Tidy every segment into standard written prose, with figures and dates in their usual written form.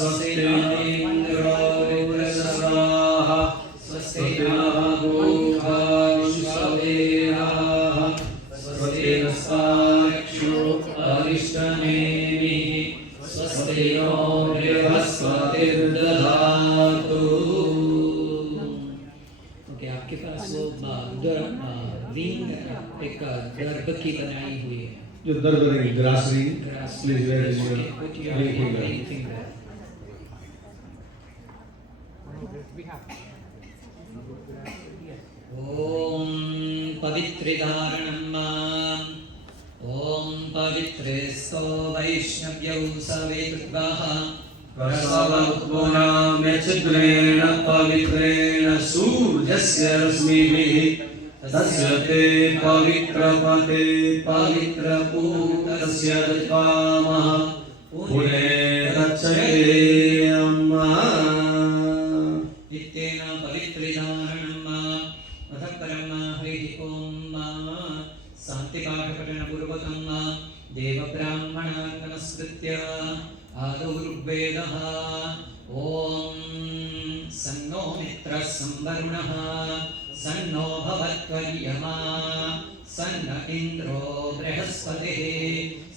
स्वस्ति इन्द्रो वृषभाः स्वस्ति नः पूषा विश्ववेदाः स्वस्ति नस्तार्क्ष्यो अरिष्टनेमिः स्वस्ति नो बृहस्पतिर्दधातु। ओके, आपके पास वो रिंग एक दर्भ की बनाई हुई है जो दर्भ ring, grass ring, please where is your ring finger. ओम पवित्रिधारणं ओम पवित्रेस्तो वैष्णव्यौ सवेद्वः प्रसवपुनाम्यचिद्रेण पवित्रेण सूर्यस्य रश्मिभिः तस्य ते पवित्रपते पवित्रपूतस्य दत्वामः पुने रक्षयेयम्। इत्येन पवित्रिधारणं अथ परम हरिः ओम शान्तिपाठपठनपूर्वकं देवब्राह्मणान् नमस्कृत्य आदौ ऋग्वेदः ओम सन्नो मित्रः संवरुणः सन्नो भवत्वर्यमा सन्न इन्द्रो बृहस्पतिः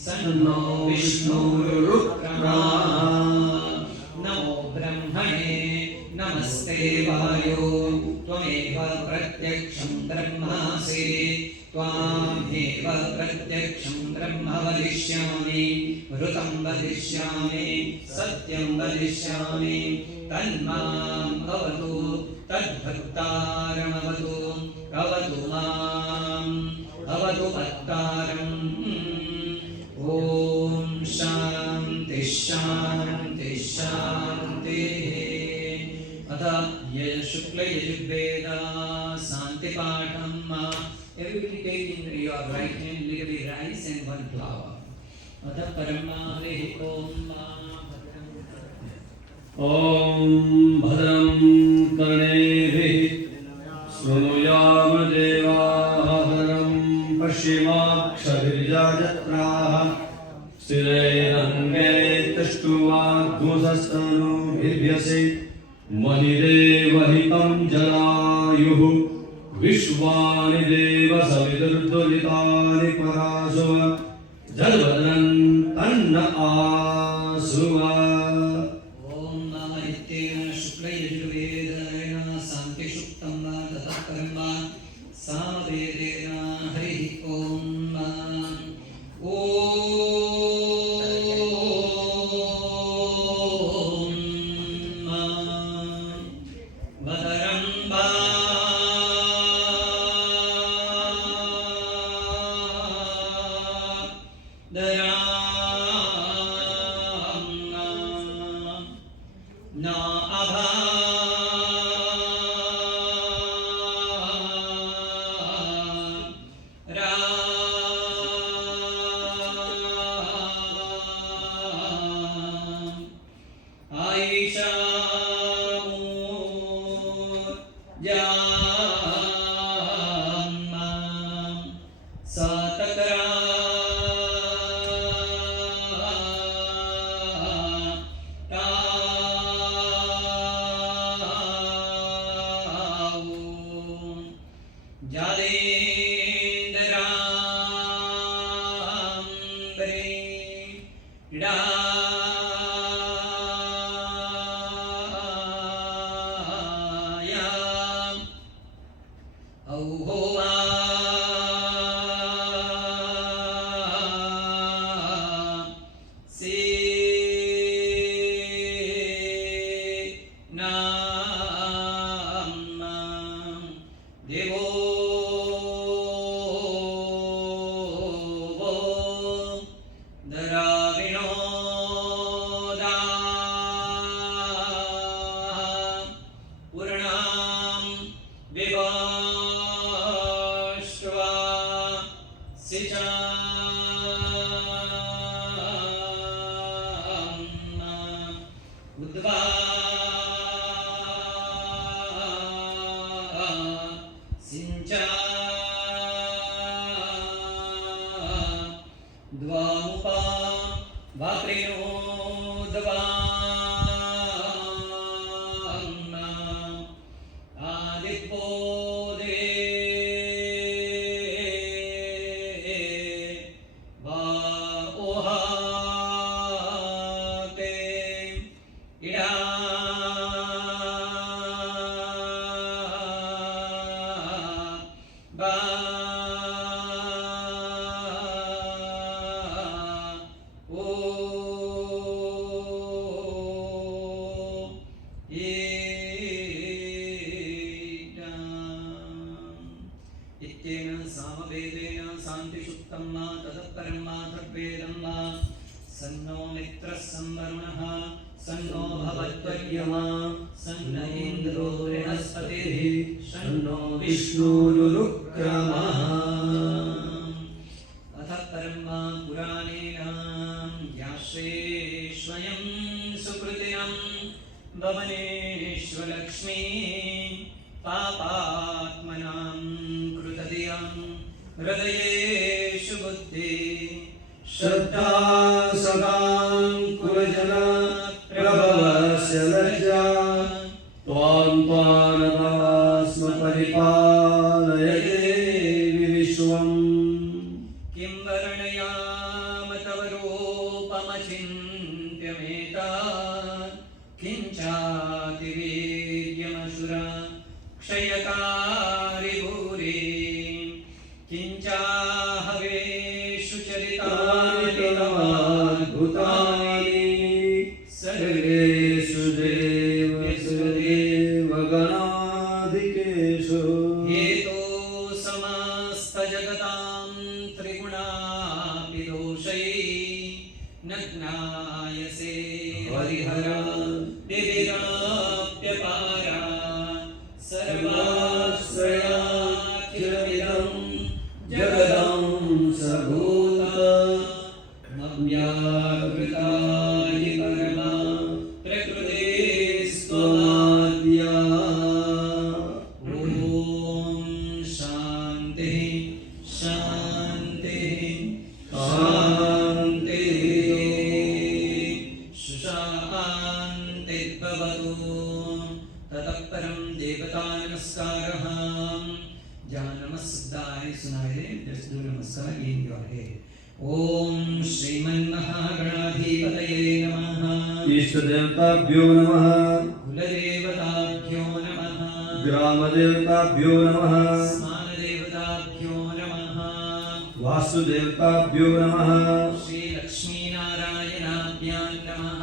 सन्नो विष्णुरुक्रमः। नमो ब्रह्मणे नमस्ते वायो त्वमेव प्रत्यक्षं ब्रह्मासि त्वामेव प्रत्यक्षं ब्रह्म वदिष्यामि ऋतं वदिष्यामि सत्यं वदिष्यामि तन्माम् अवतु तद्भक्तारमवतु अवतु माम् अवतु भक्तारम्। ॐ शान्ति शान्ति शान्तिः। अथ शुक्ल Yajurveda शान्तिपाठम्। Everybody take in your right hand little rice and one flower. अथ परम हरिः ओम ॐ भद्रं कर्णेभिः शृणुयाम देवाः भद्रं पश्येमाक्षभिर्यजत्राः स्थिरैरङ्गैस्तुष्टुवाग्मुषस्तनूभिर्व्यसेत् महिदेवहितं जलायुः विश्वानि देव सवितुर्दुरितानि परासुव जलभद्रं तन्न आसुव। सामवेदेन हरिः ओम द्वामुपा वात्रिणोद्वा सन्नो मित्रः संवरुणः सन्नो भवत्वर्यमा सन्न इन्द्रो बृहस्पतिः सन्नो विष्णुरुक्रमः अथ परमा पुराणेन व्यासेश्वयं सुकृतिनं भवनेश्वरलक्ष्मी पापात्मनां कृतधियं हृदयेषु बुद्धि श्रद्धा सदाङ्कुरजना प्रभवस्य लज्जा त्वां त्वानदास्म परिपालय देवि विश्वम् किं वर्णयाम तव रूपमचिन्त्यमेतात् किञ्चातिवीर्यमसुरा क्षयकारि भूरि किञ्चाहवेषु चरितानि भूतानि सर्वेषु देवगणाधिकेषु हेतो समस्तजगतां त्रिगुणापि दोषै न ज्ञायसे हरिहरा दिविराप्यपारा सर्वाश्रयाखिलमिदं जगदं सभूतमव्याकृताय परमा प्रकृतिस्त्वमाद्या ॐ शान्तिः शान्तिः शान्तिः सुशान्तिर्भवतु ततः परं देवता नमस्कारः जहाँ नमस्कार सुनाए just do नमस्कार in your head ओम श्रीमन्महागणाधिपतये नमः इष्टदेवताभ्यो नमः कुलदेवताभ्यो नमः ग्रामदेवताभ्यो नमः स्नानदेवताभ्यो नमः वासुदेवताभ्यो नमः श्रीलक्ष्मीनारायणाभ्यां नमः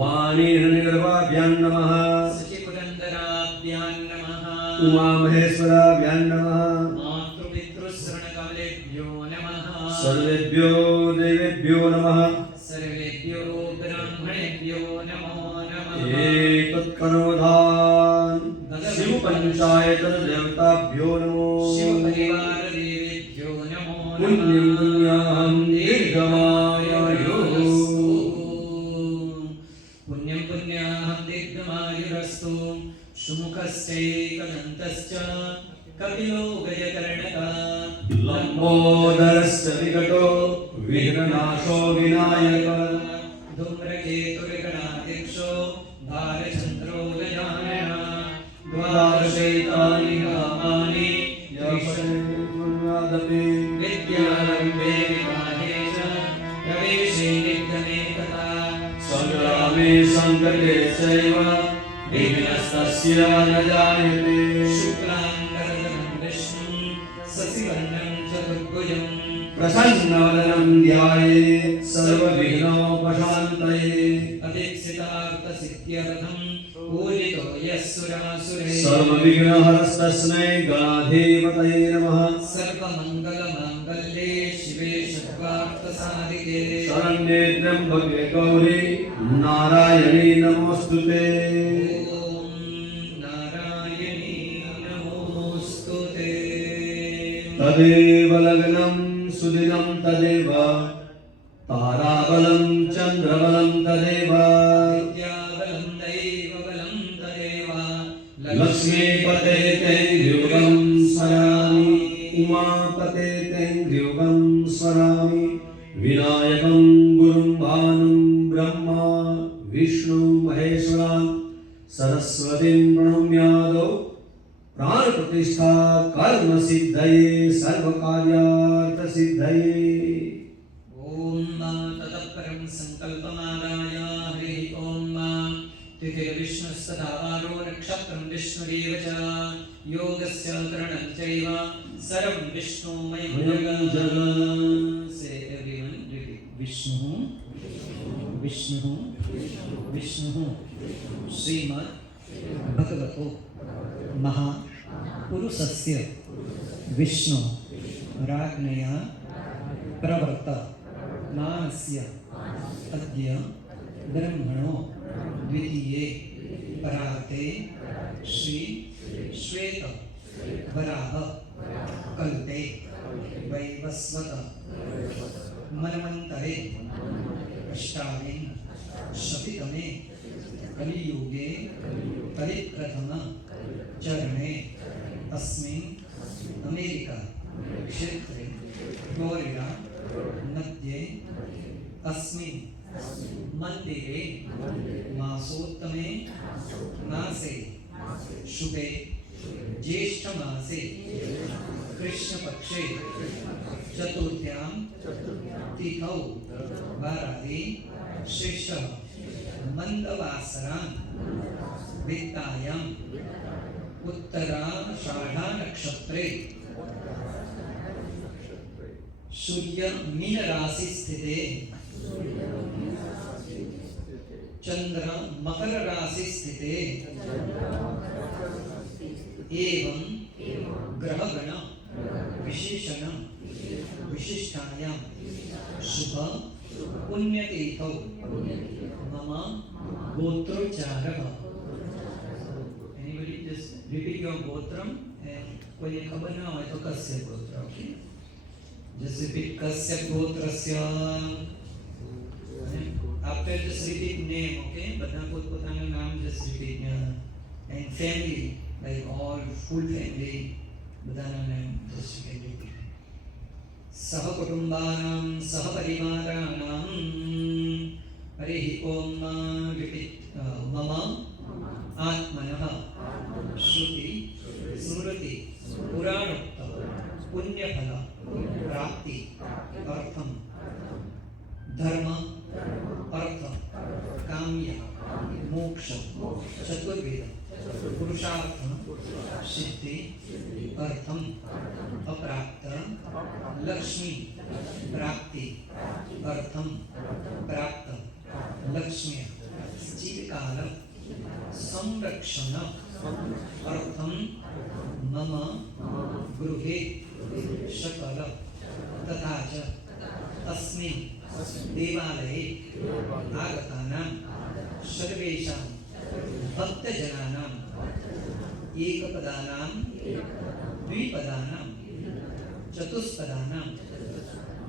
वाणीर्निर्वाभ्यां नमः सचिपुरन्दराभ्यां नमः उमामहेश्वराभ्यां नमः मातृपितृश्रणकमलेभ्यो नमः सर्वेभ्यो देवेभ्यो नमः सर्वेभ्यो ब्राह्मणेभ्यो नमो नमः एतत्कर्मधान शिव पंचायत देवताभ्यो नमो शिवपरिवार देवेभ्यो नमो पुण्यं नमः पुण्याहं दीर्घमायुरस्तु पुण्यं पुण्याहं दीर्घमायुरस्तु सुमुखश्चैकदन्तश्च कपिलो गजकर्णकः लम्बोदरस्य विकटो विघ्ननाशो विनायकः धूम्रकेतुर्गणाध्यक्षो बालचन्द्रो गजाननः द्वादशैतानि नामानि यशोदादपि विद्यारम्भे विवाहे च प्रवेशे निर्गमे तथा संग्रामे संकटे चैव विघ्नस्तस्य न जायते शुक्लाम्बरधरं विष्णुं शशिवर्णं चतुर्भुजं प्रसन्नवदनं ध्यायेत् सर्वविघ्नोपशान्तये अदीक्षितार्थसिद्ध्यर्थं पूजितो यः सुरासुरैः सर्वविघ्नहरस्तस्मै गणाधिपतये नमः सर्वमङ्गलमाङ्गल्ये शिवे सर्वार्थसाधिके शरण्ये त्र्यम्बके गौरी नारायणी नमोऽस्तुते ॐ नारायणी नमोऽस्तुते तदेव लग्नं सुदिनं तदेव ताराबलं चन्द्रबलं तदेव विद्याबलं दैवबलं तदेव लक्ष्मीपते तैर्युगं स्मरामि उमापते तैर्युगं स्मरामि विनायकं गुरुं भानुं ब्रह्मा विष्णु महेश्वरान् सरस्वतीं प्रणम्यादौ प्राणप्रतिष्ठा कर्मसिद्धये सर्वकार्यार्थसिद्धये ॐ ततः परं सङ्कल्पमादाय हरिः ॐ तिथिर्विष्णुस्तथा वारो नक्षत्रं विष्णुरेव च योगस्य करणं चैव सर्वं विष्णुमयं जगत् से एवरीवन रिपीट विष्णु विष्णु विष्णु श्रीमद् भगवतो महापुरुषस्य विष्णु राज्ञया प्रवर्त मानस्य अद्य ब्रह्मणो द्वितीये परार्ते श्री श्वेत वराह कल्पे वैवस्वत मन्वन्तरे अष्टाविंशतितमे कलियुगे कलिप्रथम चरणे अस्मिन् अमेरिका क्षेत्रे फ्लोरिडा मध्ये अस्मिन् मंदिरे मासोत्तमे मासे शुभे ज्येष्ठ मासे कृष्णपक्षे चतुर्थ्यां तिथौ वारादि श्रेष्ठ मंदवासरां वित्तायां उत्तराषाढ़ा नक्षत्रे सूर्य मीन राशि स्थिते चंद्र मकर राशि स्थिते एवं ग्रहगण विशेषण विशिष्टायां शुभ पुण्यतीर्थौ मम गोत्रोच्चारः। Anybody just repeat your gotram and कोई खबर ना हो तो कस्य गोत्र, okay? Just repeat कस्य गोत्रस्य. After just repeat name, okay? બધા પોતપોતાનું નામ just repeat and family, like all full family, બધાના નામ just repeat. सह कुटुंबानां सह परिवाराणां हरिः ओम रिपीट मम आत्मनः श्रुति स्मृति पुराणोक्त पुण्यफल प्राप्ति अर्थम धर्म अर्थ काम्य मोक्ष चतुर्वेद पुरुषार्थ सिद्धि अर्थम अप्राप्त लक्ष्मी प्राप्ति अर्थम प्राप्त लक्ष्मी जीवकाल संरक्षण अर्थम मम गृहे सकल तथा च अस्मिन् देवालये आगतानां सर्वेषां भक्तजनानां एकपदानां द्विपदानां चतुष्पदानां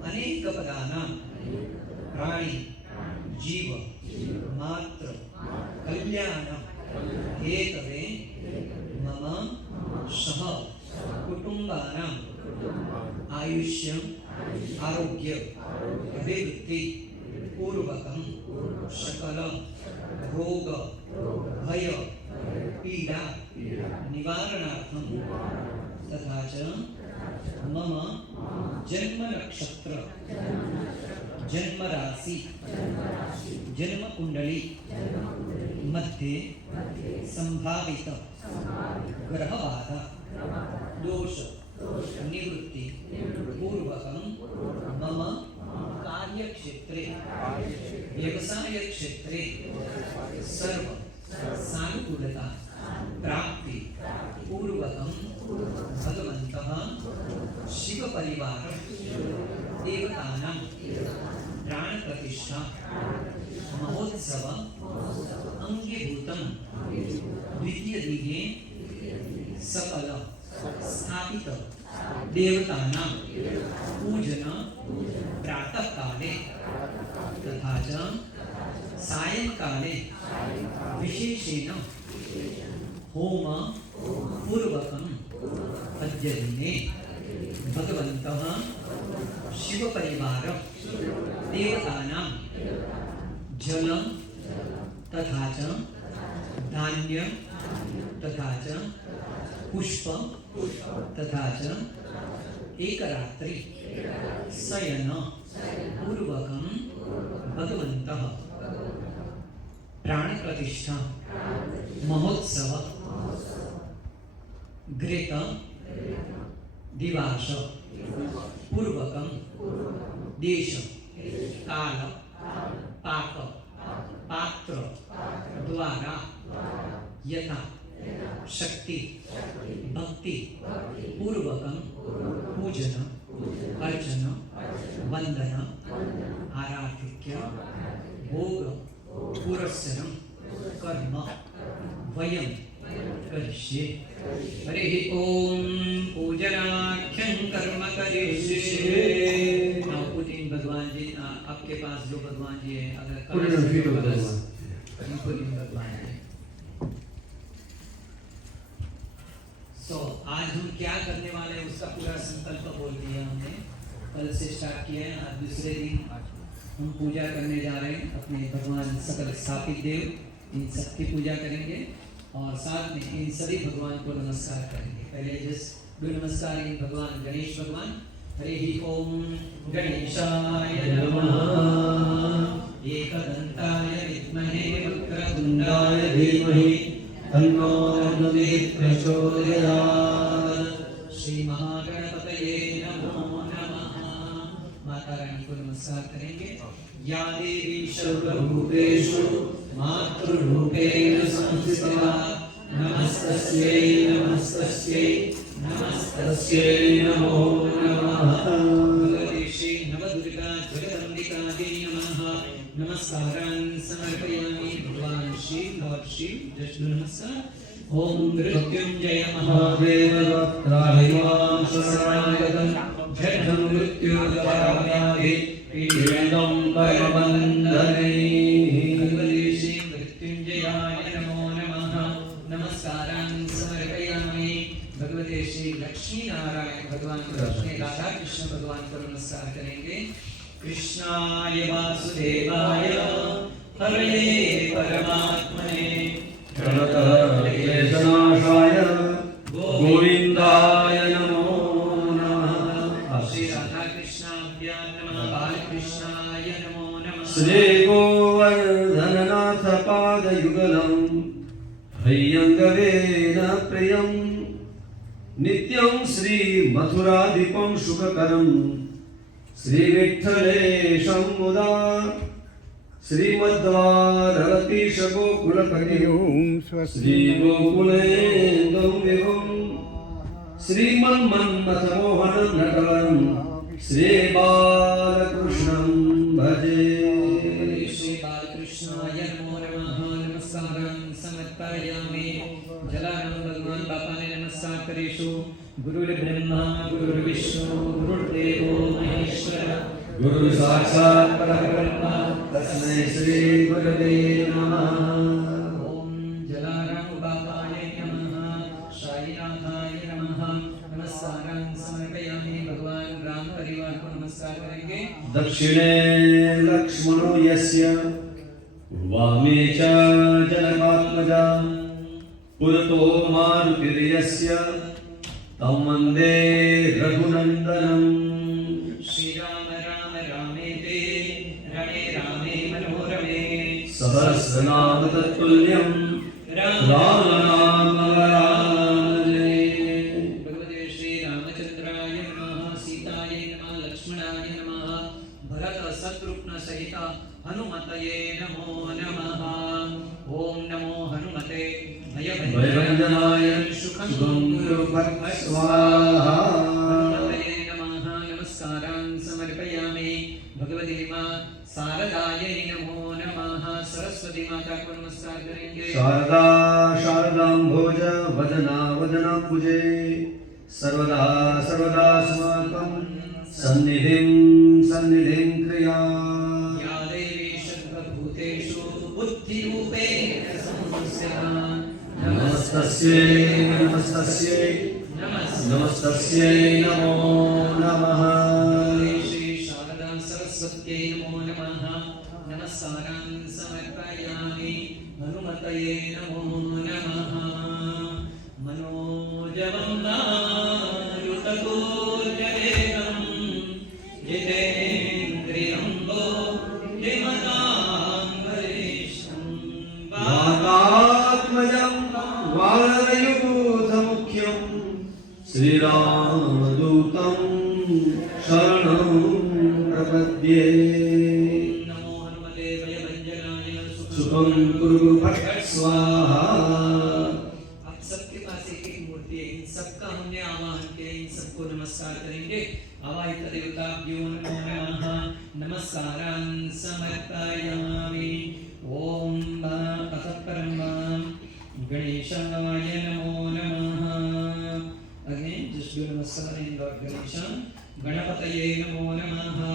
अनेकपदानां प्राणी जीव मात्र कल्याण हेतवे मम सह कुटुंबानां आयुष्य आरोग्य अभिवृद्धि पूर्वकं सकल रोग भय पीड़ा निवारणार्थं तथा च मम जन्म नक्षत्र जन्म राशि जन्म कुंडली मध्ये संभावित ग्रह बाधा दोष निवृत्ति पूर्वकं मम कार्यक्षेत्रे व्यवसाय क्षेत्रे सर्व सानुकूलता प्राप्ति पूर्वकं भगवन्तः शिव परिवार देवतानां प्राण प्रतिष्ठा महोत्सव अंगीभूतं द्वितीय दिने सकल स्थापित देवतानां पूजन प्रातः काले तथा च सायंकाले विशेषेण होम पूर्वकं अद्य दिने भगवन्तः शिव परिवार देवतानां जल तथा च धान्य तथा च पुष्प तथा च एक रात्रि शयन पूर्वकं भगवन्तः प्राण प्रतिष्ठा महोत्सव घृत दिवास पूर्वकं देश काल पाक पात्र द्वारा यथा शक्ति भक्ति पूर्वकं पूजन अर्चन वंदन आराधिक्य संवत्सरं कर्म वयं करिष्ये। हरि ओम पूजनाख्यं कर्म करिष्ये। Now put in भगवान जी, आपके पास जो भगवान जी है, अगर Put it on feet of कलश भगवान. put in भगवान जी। तो आज हम क्या करने वाले हैं उसका पूरा संकल्प बोल दिया हमने, कल से स्टार्ट किया है। आज दूसरे दिन हम पूजा करने जा रहे हैं अपने भगवान सकल स्थापित देव, इन सबकी पूजा करेंगे और साथ में इन सभी भगवान को नमस्कार करेंगे। पहले जस्ट गुरु नमस्कार इन भगवान गणेश भगवान। हरि ओम गणेशाय नमः, एकदंताय विद्महे वक्रतुंडाय धीमहि तन्नो हनुमते प्रचोदयात्। श्री महागणपतये नमो नमः। माता रानी को नमस्कार करेंगे। या देवी सर्वभूतेषु मातृरूपेण संस्थिता नमस्तस्यै नमस्तस्यै नमस्तस्यै नमो नमः। भगवते श्री नवदुर्गा जगदम्बिकायै नमः। नमस्कारान् समर्पयामि भगवान श्री लॉर्ड श्री जस्ट नमस्कार। ओम मृत्युंजय महादेवत्राहिमां शरणागतं झटं मृत्युर्दवाव्याधि पीडं परमवन्दने। भगवते श्री मृत्युंजयाय नमो नमः। नमस्कारान् समर्पयामि भगवते श्री लक्ष्मी नारायण भगवान को, लक्ष्मी राधा कृष्ण भगवान को नमस्कार करेंगे। कृष्णाय वासुदेवाय हरये परमात्मने प्रणतक्लेशनाशाय गोविन्दाय नमो नमः। श्री राधा कृष्णाभ्यां नमः। बालकृष्णाय नमो नमः। श्री गोवर्धननाथ पादयुगलं हय्यङ्गवेन प्रियं नित्यं श्री मथुराधिपं शुभकरं श्री विठ्ठलेशं मुदा श्रीमद्वारवतीश गोकुलपतिं श्री गोकुलेन्दुं विभुं श्रीमन्मन्मथमोहनं नटवरं श्री बालकृष्णं भजे। श्री बालकृष्णाय नमो नमः। नमस्कारं समर्पयामि। जलाराम भगवान बापा ने नमस्कार करेशु। गुरुर्ब्रह्मा गुरुर्विष्णु गुरुर्देवो महेश्वर गुरु साक्षात् परब्रह्म तस्मै श्री गुरवे नमः। ओम जलाराम बापाय नमः। साईनाथाय नमः। नमस्कारं समर्पयामि। भगवान राम परिवार को नमस्कार करेंगे। दक्षिणे लक्ष्मणो यस्य वामे च जनकात्मजा पुरतो मारुतिर्यस्य तं वन्दे रघुनन्दनम्। श्री राम राम रामेति रणे रामे मनोरमे सहस्रनाम तत्तुल्यं रामनाम वरानने। भगवते श्री रामचंद्राय नमः। सीताय नमः। लक्ष्मणाय नमः। भरत शत्रुघ्न सहित हनुमतये नमो नमः। ओम नमो हनुमते भयभञ्जनाय शुभं कुरुभक्त स्वाहा। हनुमतये नमः। नमस्कारान् समर्पयामि। भगवती मां शारदायै नमो नमः। सरस्वती माता को नमस्कार करेंगे। शारदा शारदाम्भोज वदना वदनाम्बुजे सर्वदा सर्वदास्माकं सन्निधिं सन्निधिं क्रिया। या देवी सर्वभूतेषु बुद्धिरूपेण संस्थिता नमस्तस्यै नमस्तस्यै नमस्तस्यै नमो नमः। श्री शारदा सरस्वत्यै नमो नमः। नमस्कारान् समर्पयामि। हनुमतये नमो नमः। मनोजवं मारुततुल्यवेगं जितेन्द्रियं बुद्धिमतां वरिष्ठं वातात्मजं वानरयूथमुख्यं श्रीरामदूतं शरणं प्रपद्ये। नमो हनुमते भयभञ्जनाय सुखं कुरु भक्त स्वाहा। आप सबके पास एक एक मूर्ति है, इन सबका हमने आवाहन किया, इन सबको नमस्कार करेंगे। आवाहित देवताभ्यो नमो नमः। नमस्कारान् समर्पयामि। ओम Ganeshaya Namo Namaha. Again, just do namaskar in Lord Ganesha. Ganapataye Namo Namaha.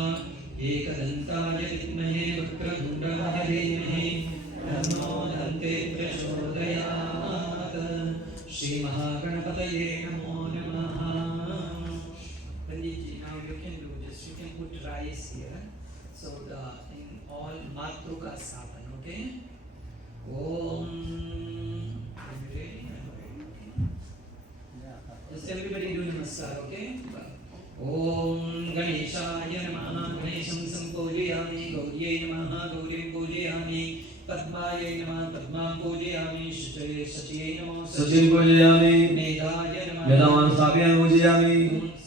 Ekadantaya Vidmahe Vakrtundaya Dhimahi Tannō Dante Prachodayāt. Shri Mahaganapataye Namo Namaha. Panditji, now you can do this. You can put rice here. So in all matrukas happen, okay? Om. Just everybody do namaskar, okay? Om Ganeshaya Namaha. Ganesham Sampujayami. Gaurye Namaha. Gaurim Pujayami. Padmaya Namaha. Padmam Pujayami. Sachiye Namaha. Sachin Pujayami. Medaya Namaha. Vedavan Sapyam Pujayami.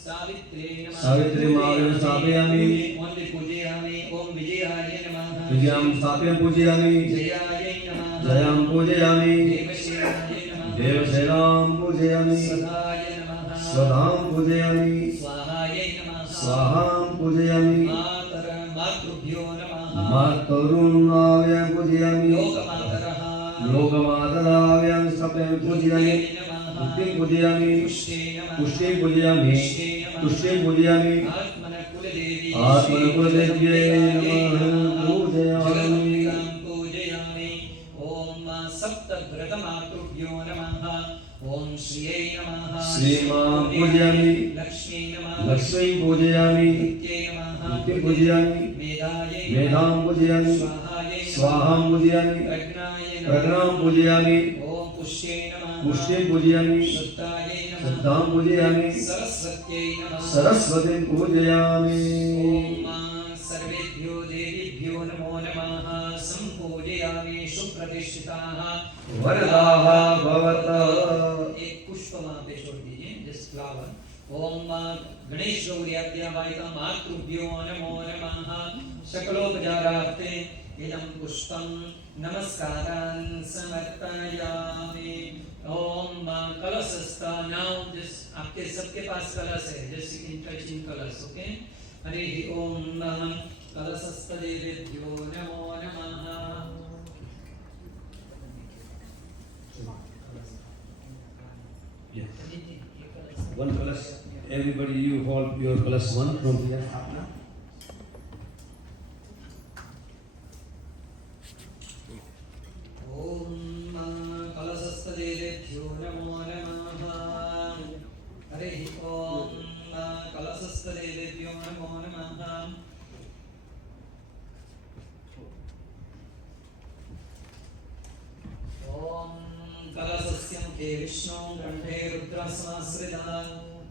Savitri Namaha. Savitri Mahadev Sapyami. Only Pujayami. Om Vijayaya Namaha. Vijayam Sapyam Pujayami. Jayaya Namaha. Jayam Pujayami. Devashenaya Namaha. Devashenam Pujayami. Sadaya Namaha. Swadham Pujayami. Swahaya Namaha. Swaham Pujayami. Matara Matrubhyo Namaha. Matarunavya Pujayami. Lokamataraha. Lokamataravyam Sapyam Pujayami. Pushtim Pujayami. Pushtim Pujayami. Pushtim Pujayami. Atmana Kuladevi. Atmana Kuladevi Namaha Pujayami. Pujayami. Om Sapta Vrata Matrubhyo Namaha. Om Shriye Namaha. Srimam Pujayami. Lakshmi Namaha. Lakshmi Pujayami. Nitye Namaha. Nitya Pujayami. Medaye Medham Pujayami. Swahaye Swaham Pujayami. Prajnaye Pragnam Pujayami. Om Pushye Namaha. Pushtim Pujayami. Shuddhaye Namaha. Saddham Pujayami. Saraswatye Namaha. Saraswatim Pujayami. Om Sarvebhyo Devibhyo Namo Namaha. Sampujayami Shupratishtitaha. Varadaha Bhavata. एक पुष्प वहाँ पे छोड़ दीजिए, just flower. ओम गणेश गौर्याभ्यां वायिका मातृभ्यो नमो नमः. सकलोपचारार्थे इदं पुष्पं नमस्कारान् समर्पयामि. ओम कलशस्थ. Now just आपके सबके पास कलश है, just you can touch in कलश, okay? हरि ओम कलशस्थ देवेभ्यो नमो नमः. One kalash. Everybody, you hold your kalash one from here. Om Kalasasthadeveभ्यो नमो नमः. हरि ओम कलशस्थदेवेभ्यो नमो नमः. ओम कलशस्य मुखे विष्णु कंठे रुद्रसमाश्रितः.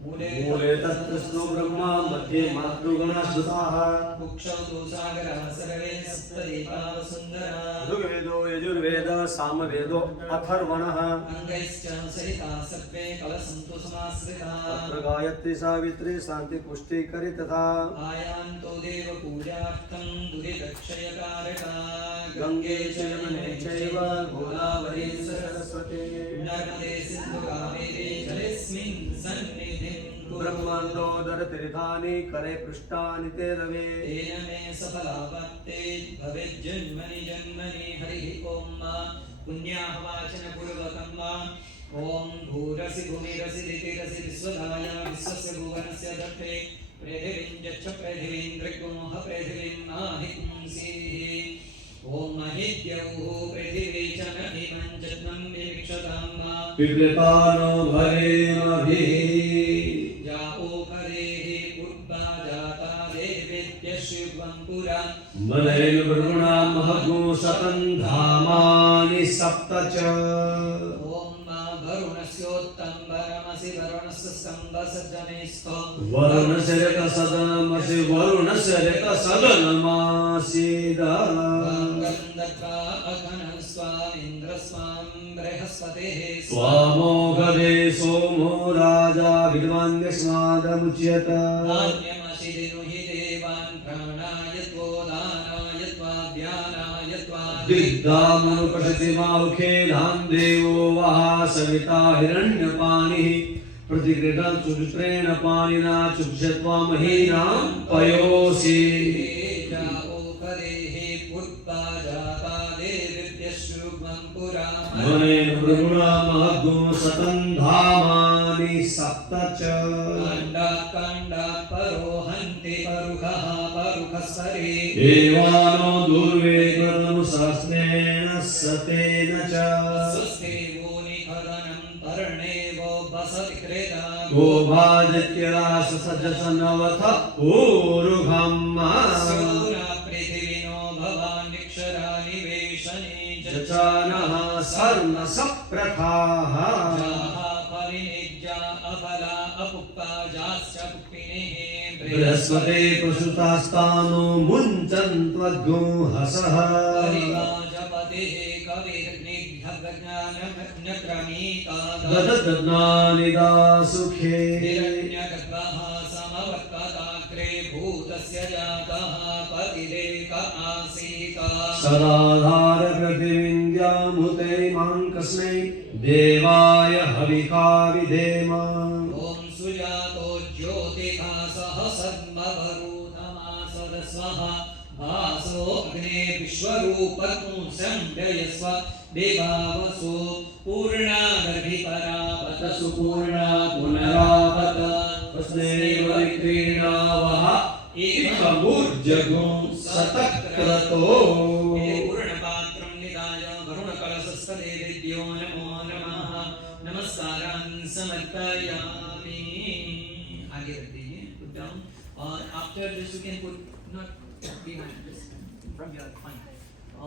मूले तत्कृष्णो ब्रह्मा मध्ये मातृगणश्रुताः. कुक्षौ तु सागरः सर्वे सप्तदीपाः सुन्दराः. ऋग्वेदो यजुर्वेद सामवेदो अथर्वणः. अंगैश्च सहिताः सर्वे कलशन्तु समाश्रिताः. तत्र गायत्री सावित्री शान्ति पुष्टि करि तथा. आयान्तो देव पूजार्थं दुरितक्षयकारका. गंगे च यमुने चैव गोदावरी सरस्वती. नर्मदे सिन्धु कावेरी जलेऽस्मिन् सन्निधिं कुरु. ब्रह्माण्डोदर तीर्थानि करे पृष्ठानि ते रवे. तेन मे सफलावप्ते भवेज्जन्मनि जन्मनि. हरिः ओम पुण्याहवाचन पूर्वकं वा. ओम भूरसि भूमिरसि दितिरसि विश्वदाया विश्वस्य भुवनस्य दत्ते. पृथिवीं यच्छ पृथिवीन्द्रगोह पृथिवीं नाहिंसीः. ओम महेद्यौः पृथिवी च नहिमं जन्मं विक्षतां वा. पिबृतानो भरेमभिः. जाओ परेः पूर्वा जाता देवेभ्यः शुभं पुरा. मलयन ब्रह्मणा महगो शतं धामानि सप्त च. ओम वरुणस्योत्तम्बरमसि वरुणस्य स्तम्भसज्जनेस्तो. वरुणस्य रतसदमसि वरुणस्य रतसदनमासीदा. गन्धत्वा अघनं स्वामिन्द्रस्वां बृहस्पतेः. स्वामोघदे सोमो राजा विद्वान्यस्मादमुच्यत. धान्यमसि दिनुहि देवान् प्राणाय त्वोदानाय त्वाद्यानाय त्वादि. दिग्धामनुपशति धाम देवो वः सविता हिरण्यपाणिः. प्रतिगृह्णं चुक्षुत्रेण पाणिना चुक्षत्वा महीनां पयोषि. जाओ परेः पूर्वा जाता देवेभ्यः शुभं पुरा वनेन प्रगुणामग्नो सतं धामानि सप्त च काण्डात् परो हन्ति परुखः परुखस्वरे देवानो दुर्वेदनुशासनेन सतेन च स्वस्तिवो निखदनं पर्णेवो वसति क्रेता गोभाजत्याससजसनवथ पूरुघम् स्योना पृथिविनो भवान्निक्षरा निवेशने चचानः सर्व सप्रथाः परिनिज्या अफला अपुप्पा जाश्च पुप्पिनेः बृहस्पते प्रसुतास्तानो मुञ्चन्त्वद्गोहसः परिवाजपतेः कविर्निध्यज्ञानक्रमीका ददद्नानिदा सुखे हिरण्यगर्भः समवर्तताग्रे भूतस्य जातः पतिरेक आसीत् सदाधार पृथिवीन्द्यामुते माङ्कस्मै देवाय हविका विधेम ॐ सुजातो ज्योतिषा सह सद्मभरूतमासदस्वः भासो अग्ने विश्वरूपत्मुं व्ययस्व देवावसो पूर्णादभिपरावत सुपूर्णा पुनरावत तस्मैव विक्रीणावः इममूर्जगुं सतक्रतो पूर्णपात्रं निधाय वरुणकलशस्थदेवेभ्यो नमो नमः नमस्कारान् समर्पयामि आगे रख दीजिए put down और after this you can put not behind this from your fine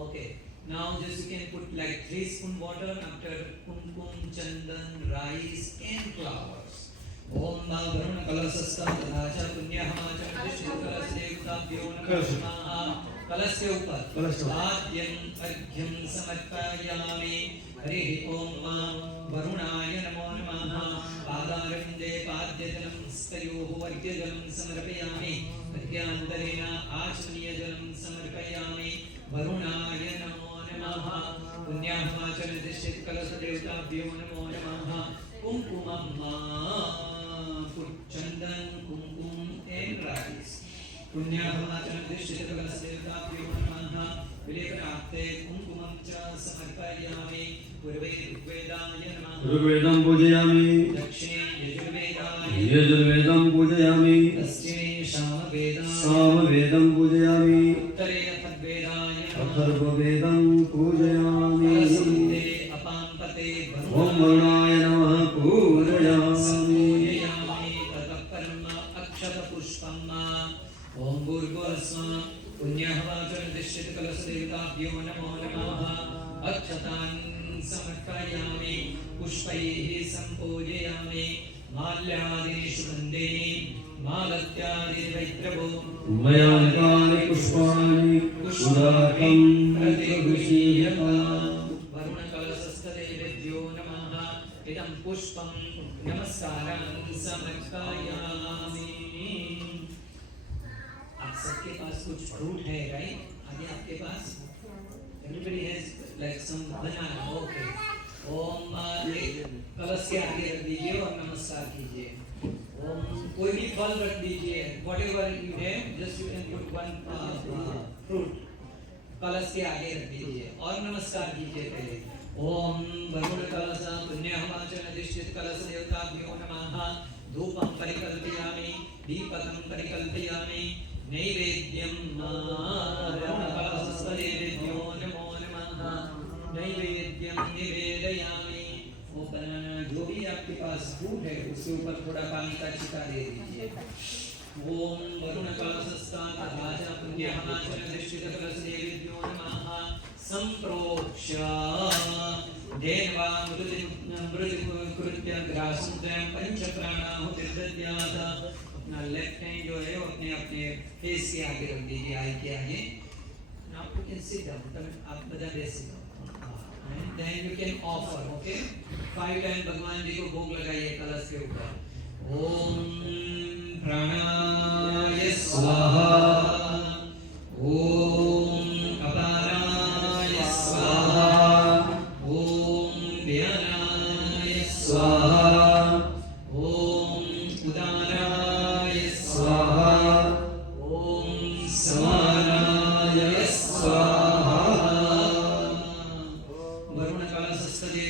okay now just you can put like 3 spoon water after kumkum chandan rice and flowers ओम वरुण कलशस्थं तथा पुण्यहमाचम विष्णुकलशदेवताभ्यो नमः कलश के ऊपर आद्यं अर्घ्यं समर्पयामि हरिः ओम वरुणाय नमो नमः पादारविन्दे पाद्यजलं स्तयोः वर्ग्यजलं समर्पयामि अर्घ्यान्तरेण आचमनीयजलं समर्पयामि वरुणाय नमो नमः पुण्यहमाचम विष्णुकलशदेवताभ्यो नमो नमः कुमकुमं put chandan kumkum and rice पुण्यहमाचन दिष्टितकलशदेवताभ्यो नमः विलेपनार्थे कुमकुमं च समर्पयामि पूर्वे ऋग्वेदाय नमः ऋग्वेदं पूजयामि दक्षिणे यजुर्वेदं पूजयामि पश्चिमे सामवेदं पूजयामि उत्तरे अथर्ववेदाय अथर्ववेदं पूजयामि अपाम्पते ओम वरुणाय नमः पूजयामि ओम भूर्भुवस्सुः पुण्यहवाचन दिष्टितकलशदेवताभ्यो नमो नमः अक्षतान् समर्पयामि पुष्पैः सम्पूजयामि माल्यादीषु वन्देमि मालत्यादिवैत्रवो मया नितानि पुष्पाणि उदारं प्रतिगृह्यता वरुणकलशस्थदेवेभ्यो नमः इदं पुष्पं नमस्कारान् समर्पयामि आप सबके पास कुछ फ्रूट है राइट आगे आपके पास everybody has like some banana okay ओम कलश के आगे रख दीजिए और नमस्कार कीजिए ओम कोई भी फल रख दीजिए whatever you have just you can put one fruit कलश के आगे रख दीजिए और नमस्कार कीजिए पहले ओम वरुण कलश पुण्यहमाचन अधिष्ठित कलश देवताभ्यो नमः धूपं परिकल्पयामि दीपकं परिकल्पयामि नैवेद्यं वरुणकलशस्थदेवेभ्यो नमो नमः नैवेद्यं निवेदयामि वो बनाना जो भी आपके पास फ्रूट है उसके ऊपर थोड़ा पानी का छिटा दे दीजिए ओम वरुणकलशस्थात् तथा च पुण्यहमाचन अधिष्ठितकलशदेवेभ्यो नमः संप्रोक्ष्य देवा मृदुकृत्य ग्रासं त्रयं पंचप्राणाहुतिर्दद्यात् अपना लेफ्ट हैंड जो है वो अपने अपने फेस के आगे रख दीजिए आई के आगे now you can sit down आप बजा दे sit down and then you can offer okay 5 times भगवान जी को भोग लगाइए कलश के ऊपर ओम प्राणाय स्वाहा ओम अपाराय स्वाहा ओम व्यानाय स्वाहा ओम उदाराय स्वाहा ओम समानाय स्वाहा वरुण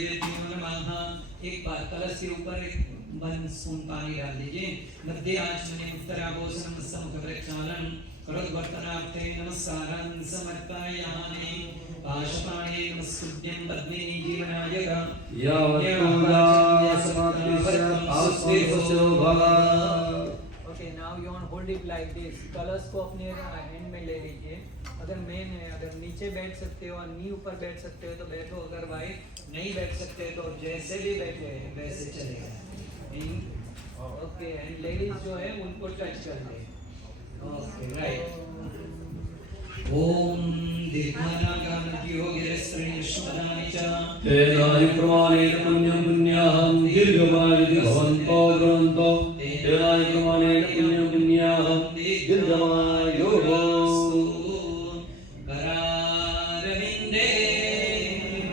यज्ञो नमः। एक बार कलश के ऊपर 1 स्पून पानी डाल दीजिए। मध्य आचमने उत्तराभूषणं समुखप्रक्षालनं करोद्वर्तनार्थे नमस्कारं समर्पयामि। पाशपाणे नमस्कृत्यं पद्मिनी जीवनाय okay, now you want hold it like this. कलश को अपने हैंड में ले लीजिए। अगर मेन है, अगर नीचे बैठ सकते हो और नी ऊपर बैठ सकते हो तो बैठो, अगर भाई नहीं बैठ सकते तो जैसे भी बैठे वैसे चलेगा। ओके, एंड लेडीज जो है उनको टच कर ले। Okay, right. ओम दीर्घानागानयोगिरस्त्रीष्मदानि च तेनायु प्रमाणेन पुण्यं पुण्याहं दीर्घमायुः भवन्तो भ्रमन्तो। तेनायु प्रमाणेन पुण्यं पुण्याहं दीर्घमायुः। करारविन्दे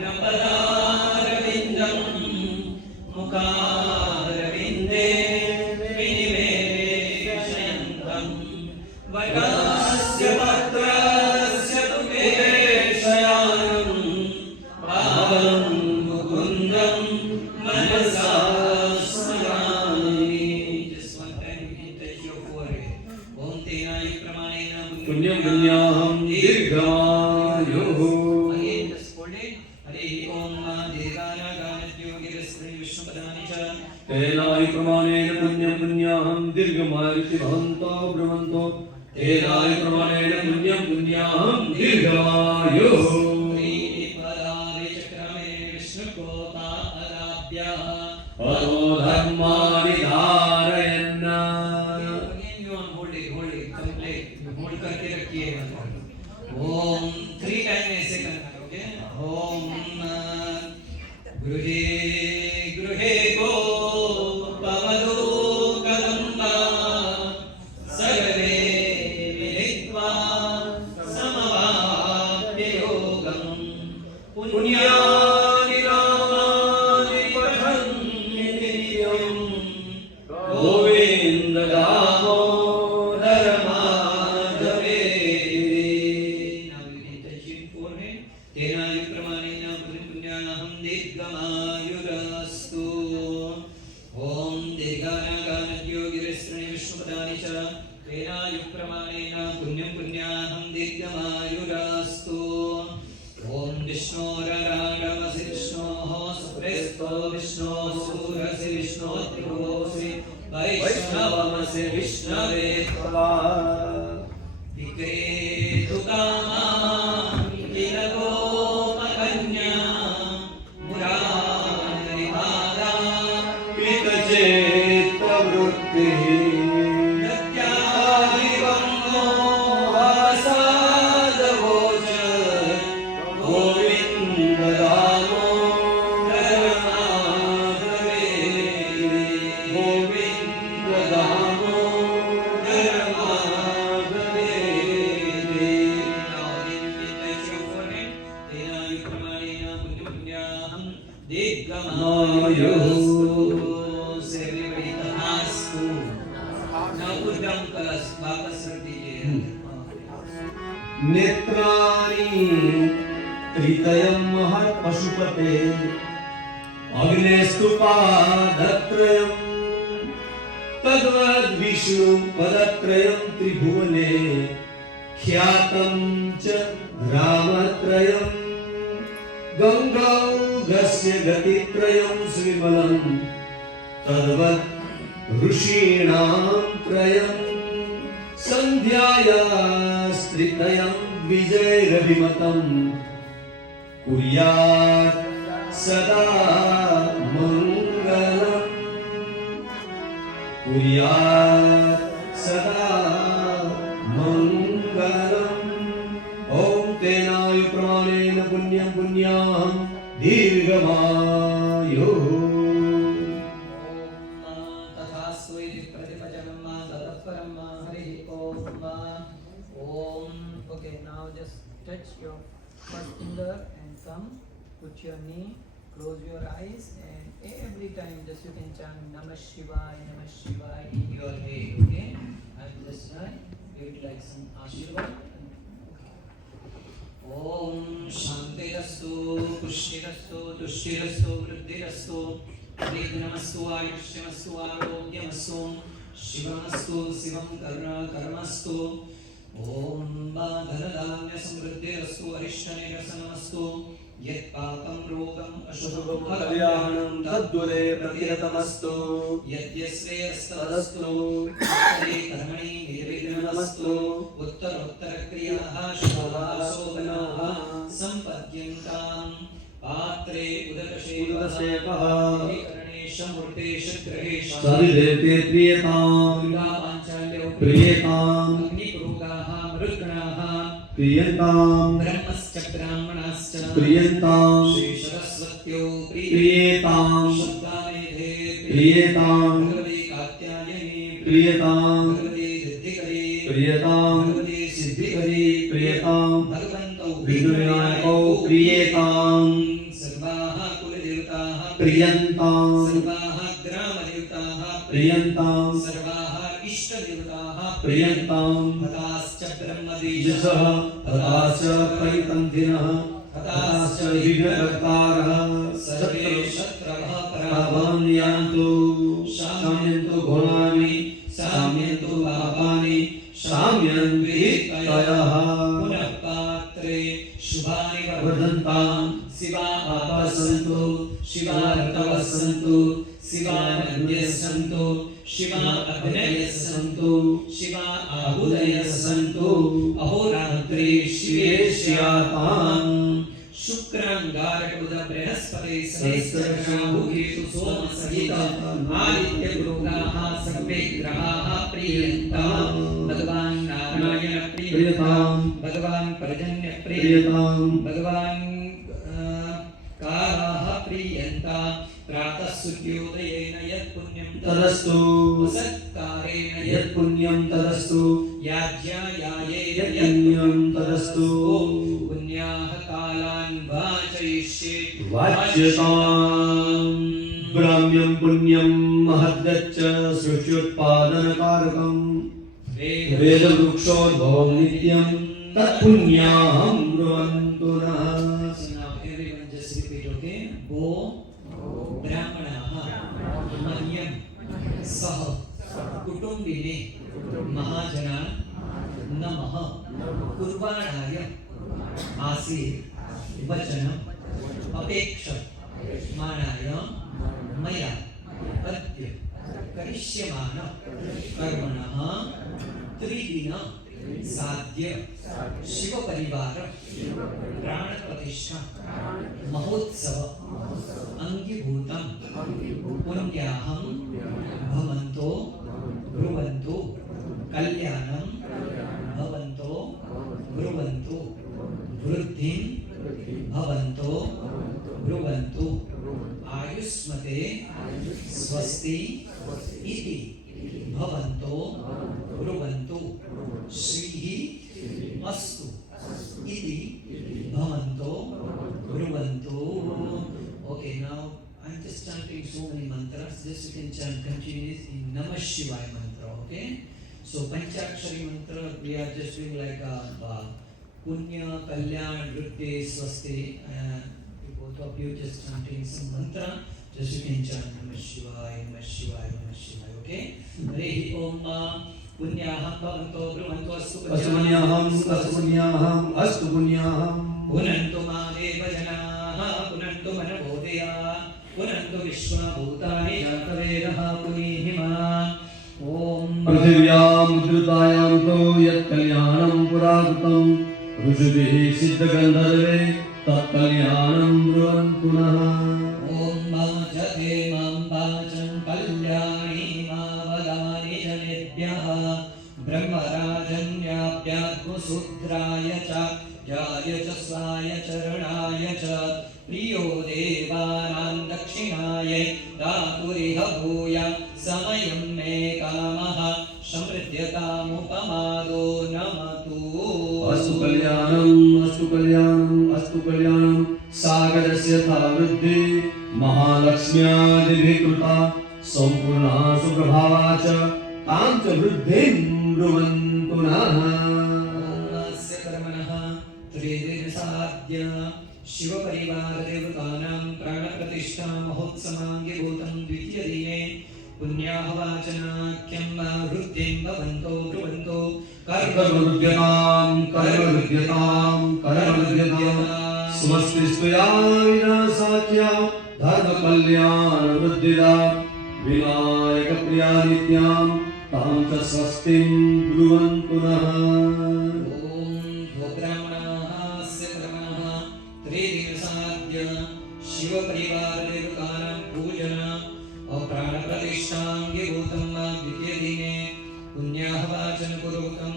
नपदारविन्दं मुखारविन्दे विनिवेशयन्तं वटस्य पत्रस्य तुकेशयानं पावनं मुकुन्दं मनसा स्मरामि। Just one time you can touch your forehead. Om तेनायु प्रमाणेन पुण्यं पुण्याहं दीर्घमायुः। Again, just hold it. हरे ओम दीर्घानागानयोगिरस्त्रीष्मदानि च तेनायु प्रमाणेन पुण्यं पुण्याहं दीर्घमायुः भवन्तो भ्रमन्तो। तेनायु प्रमाणेन पुण्यं पुण्याहं दीर्घमायुः। परो धर्माणि धारयन्। होल्ड करके रखिएगा। ओम 3 टाइम ऐसे करना है। ओके, ओम गृहे गृहे गोपवधू कदम्बा सर्वे मिलित्वा समवाप्य योगम् पुण्यानि नामानि पठन्ति नित्यम् Govind Damodar माधवेति। Now you can touch your forehead. तेनायु प्रमाणेन पुण्याहं दीर्घमायुरस्तु। ओम दीर्घानागानयोगिरस्त्रीष्मदानि च तेनायु प्रमाणेन पुण्यं पुण्याहं दीर्घमायुरस्तु। ओम विष्णोरराडवसि विष्णोः सुप्रेस्तो विष्णोः सूरसि विष्णोः त्रिभुवसि वैष्णवमसि विष्णवे त्वा। विक्रेतु कामान् किल गोपकन्या मुरारिपादा पितचेत्तवृत्तिः दत्यादिवङ्गो वासादवोच गोविन्द दामोदर माधवेति। गोविन्द दामोदर माधवेति। नेत्राणि त्रितयं महत्पशुपते अग्नेस्तु पादत्रयम् तद्वद्विष्णु पदत्रयं त्रिभुवने ख्यातं च रामत्रयम् गङ्गौघस्य गतित्रयं श्रीमलं तद्वत् ऋषीणां त्रयम् सन्ध्यायास्त्रितयं विजयरभिमतं कुर्यात् सदा मङ्गलम् कुर्यात् सदा मङ्गलम्। ॐ तेनायु प्रमाणेन पुण्यं पुण्याहं दीर्घमायुः। तथास्तु इति प्रतिपचनं मा तत्परं मा हरिः ओम। Okay, now just touch your first finger and thumb, put your knee, close your eyes, and every time just you can chant Namah Shivaya in your head. Okay, and just you would like some Ashirvad. ओम शांतिरस्तु पुष्टिरस्तु तुष्टिरस्तु वृद्धिरस्तु विघ्नमस्तु आयुष्यमस्तु आरोग्यमस्तु शिवमस्तु शिवं कर्मस्तु ओम धनधान्य समृद्धिरस्तु अरिष्टनिरसनमस्तु यत्पापं रोगं अशुभं कल्याणं तद्वरे प्रतिहतमस्तु यद्यश्रेयस्तदस्तु उत्तरे कर्मणि निर्विघ्नमस्तु उत्तरोत्तरक्रियाः शुभाः शोभनाः सम्पद्यन्तां पात्रे उदकशेखः गणेशमूर्तेश ग्रहेश सविदेवते प्रियताम् प्रियताम् अग्निपुरुगाः मृद्गणाः प्रियताम् ब्रह्मश्च ब्राह्मणाश्च प्रियताम् श्री सरस्वत्यो प्रियताम् शुद्धामेधे प्रियताम् भगवते कात्यायने प्रियताम् भगवते सिद्धिकरे प्रियताम् भगवते सिद्धिकरे प्रियताम् भगवन्तौ विघ्नविनायकौ प्रियताम् सर्वाः कुलदेवताः प्रियन्ताम् सर्वाः ग्रामदेवताः प्रियन्ताम् सर्वाः इष्टदेवताः प्रियन्ताम् तथाश्च ब्रह्मदेशः यशः तथाश्च परिपन्थिनः तथाश्च विघ्नकर्तारः सर्वे शत्रवः पराभवं यान्तु शाम्यन्तु घोराणि शाम्यन्तु पापानि शाम्यन्वितयः पुनः पात्रे शुभानि वर्धन्ताम् शिवा पापः सन्तु शिवार्तवः सन्तु शिवानन्द्यः सन्तु शिवा अग्नयः सन्तु शिवा आहुदयः सन्तु अहोरात्रे शिवे स्याताम् शुक्रांगारकुद बृहस्पति सहस्रशाहुकेतु सोम सहित आदित्य गुरुगाः सर्वे ग्रहाः प्रियन्ताम् भगवान् नारायण प्रियताम् भगवान् पर्जन्य प्रियताम् भगवान् कालाः प्रियन्ताम् प्रातः सूर्योदयेन यत् पुण्यं तदस्तु सत्कारेण यत् पुण्यं तदस्तु याज्ञायाये यत् पुण्यं तदस्तु पुण्याः कालान् वाचयिष्ये वाच्यताम् ब्राह्म्यं पुण्यं महद्यच्च सृष्टुत्पादनकारकम् वेदवृक्षोद्भवं नित्यं तत्पुण्याहं ब्रुवन्तु नः. So now everyone just repeat, okay? Bo Brahmanaः मह्यं सह कुटुम्बिने महाजना नमः कुर्बाणाय आशीर्वचनम् अपेक्षमाणाय मया अद्य करिष्यमान कर्मणः त्रिदिन साध्य शिवपरिवार प्राणप्रतिष्ठा महोत्सव अंगीभूतं पुण्याहं भवन्तो ब्रुवन्तु कल्याणं भवन्तो ब्रुवन्तु वृद्धिं भवन्तो ब्रुवन्तु आयुष्मते स्वस्ति इति भवन्तो ब्रुवन्तु श्रीः अस्तु इति भवन्तो ब्रुवन्तु. Okay, now I'm just chanting so many mantras. Just you can chant continuously in Namah Shivaya mantra. Okay, so Panchakshari mantra we are just doing like a Punya, Kalyan, Vriddhi, Swasti. Both of you just chanting some mantra. Just you can chant Namah Shivaya, Namah Shivaya, Namah Shivaya. Okay. Hare Om Punyaham Bhavanto Brahmanto Astu अस्मन्याहम् अस्मन्याहम् अस्तु पुण्याहम् पुनन्तु मादेव जनाः पुनन्तु मनबोधया पुनन्तु विश्वभूतानि जातवेदः पुनीहिमा. ओम पृथिव्यां मुद्रितायां तो यत् कल्याणं पुराकृतं ऋषिभिः सिद्धगन्धर्वे तत्कल्याणं ब्रुवन्तु नः. ओम माचते मां पाचं कल्याणी मावदानि जनेभ्यः ब्रह्मराजन्याभ्यात्मशूद्राय च जाय च स्वाय चरणाय च प्रियो देवानां दक्षिणायै दातुरिह भूय समयं मे कामः समृद्ध्यतामुपमादो नमतु. अस्तु कल्याणम् अस्तु कल्याणम् अस्तु कल्याणं सागरस्य था वृद्धि महालक्ष्म्यादिभिः कृता सम्पूर्णा सुप्रभावा च तां च वृद्धिं ब्रुवन्तु नः. ओम अस्य कर्मणः त्रिदिवसा दिवसाद्य शिवपरिवारदेवतानां प्राणप्रतिष्ठा महोत्सवाङ्गीभूतं द्वितीयदिने पुण्याहवाचनाख्यं वृद्धिं भवन्तो ब्रुवन्तो कर्मविद्यतां स्वस्तिस्तुया विनाशाख्या धर्मकल्याणवृद्धिदा विनायकप्रिया नित्यां तां च स्वस्तिं ब्रुवन्तु नः। शिवपरिवारदेवतानां पूजन और प्राणप्रतिष्ठाङ्गीभूतं द्वितीयदिने पुण्याहवाचनपूर्वकं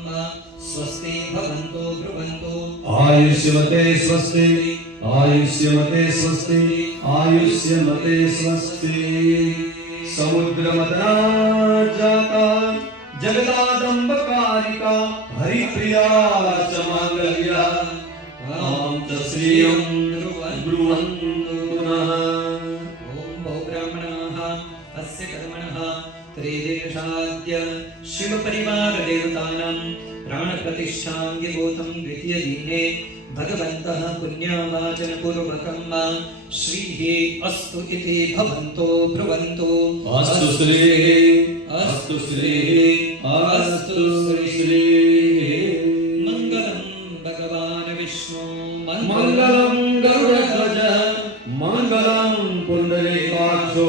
स्वस्ति भवन्तो ब्रुवन्तो आयुष्यमते स्वस्ति आयुष्यमते स्वस्ति आयुष्यमते स्वस्ति। समुद्रमथना जाता जगदादम्बकारिका हरिप्रिया च माङ्गल्या तां च श्रियं ब्रुवन्तु नः। ॐ बहुब्राह्मणाः अस्य कर्मणः त्रयोदशाद्य शिवपरिवारदेवतानां प्राणप्रतिष्ठाङ्गीभूतं द्वितीयदिने भगवन्तः पुण्यावाचनपूर्वकं श्रीः अस्तु इति भवन्तो ब्रुवन्तो अस्तु श्रीः अस्तु श्रीः अस्तु श्रीः। मङ्गलं भगवान् विष्णु मङ्गलं गरुडध्वज मङ्गलं पुण्डरीकाक्षो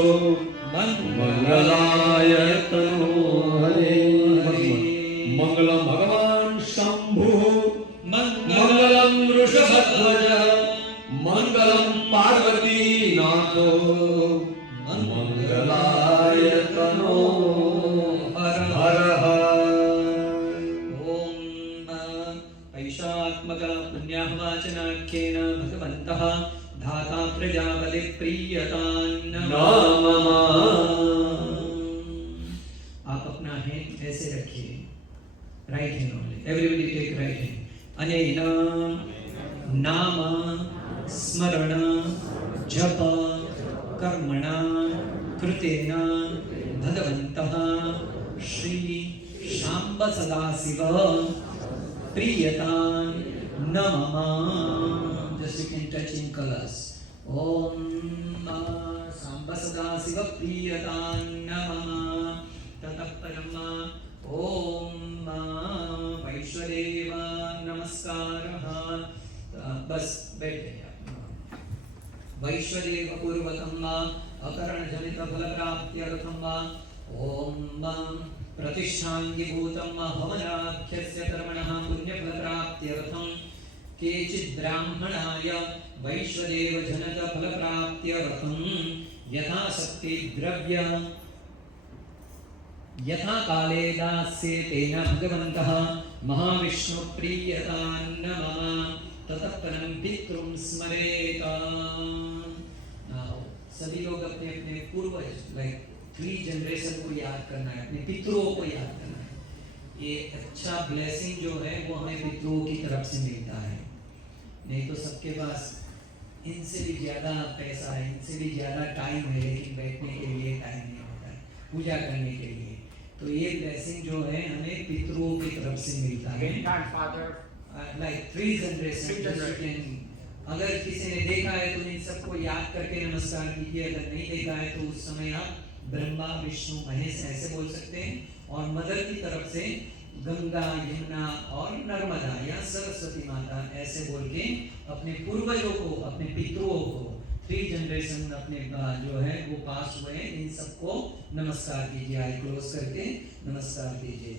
मङ्गलाय तनो हरे। मङ्गलं भगवान् शम्भुः मङ्गलं वृषभध्वज मङ्गलं पार्वतीनाथो मङ्गलाय तनो हरः। ॐ ऐषात्मक पुण्याहवाचनाख्येन भगवन्तः धाता प्रजापतिप्रीयतान्नमः। आप अपना हैंड ऐसे रखिए, right hand only, everybody take right hand. अनेन नाम स्मरण जप कर्मणा कृतेन भगवन्तः श्री शाम्ब सदाशिव प्रीयतान् नमः। Just you can touch in colors. Om Samba Sadasiva Priyatan Namah. Tatah Parama Om Vaishwadeva Namaskaraha. बस बैठ गए आप। वैश्वदेव पूर्वकं अकरण जनित फल प्राप्त्यर्थं ओम प्रतिष्ठाङ्गीभूतं भवनाख्यस्य कर्मणः पुण्यफल प्राप्त्यर्थं केचित् ब्राह्मणाय वैश्वदेव जनक फल प्राप्त्यर्थं यथाशक्ति द्रव्य यथा काले दास्ये तेन भगवन्तः महाविष्णु प्रीयतान् नमः। ततः परं पितृं स्मरेत। सभी लोग अपने अपने पूर्वज लाइक 3 जनरेशन को याद करना है, अपने पितरों को याद करना है। ये अच्छा ब्लेसिंग जो है वो हमें पितरों की तरफ से मिलता है। नहीं तो सबके पास इनसे भी ज्यादा पैसा है, इनसे भी ज्यादा टाइम है, लेकिन बैठने के लिए टाइम नहीं होता है पूजा करने के लिए। तो ये ब्लेसिंग जो है हमें पितरों की तरफ से मिलता है। Like 3 generation. अगर किसी ने देखा है तो इन सबको याद करके नमस्कार कीजिए, अगर नहीं देखा है तो उस समय आप ब्रह्मा विष्णु महेश ऐसे बोल सकते हैं। और मदर की तरफ से गंगा यमुना और नर्मदा या सरस्वती माता ऐसे बोल के अपने पूर्वजों को, अपने पितरों को 3 जनरेशन अपने जो है वो पास हुए, इन सबको नमस्कार कीजिए। आई क्लोज करके नमस्कार कीजिए।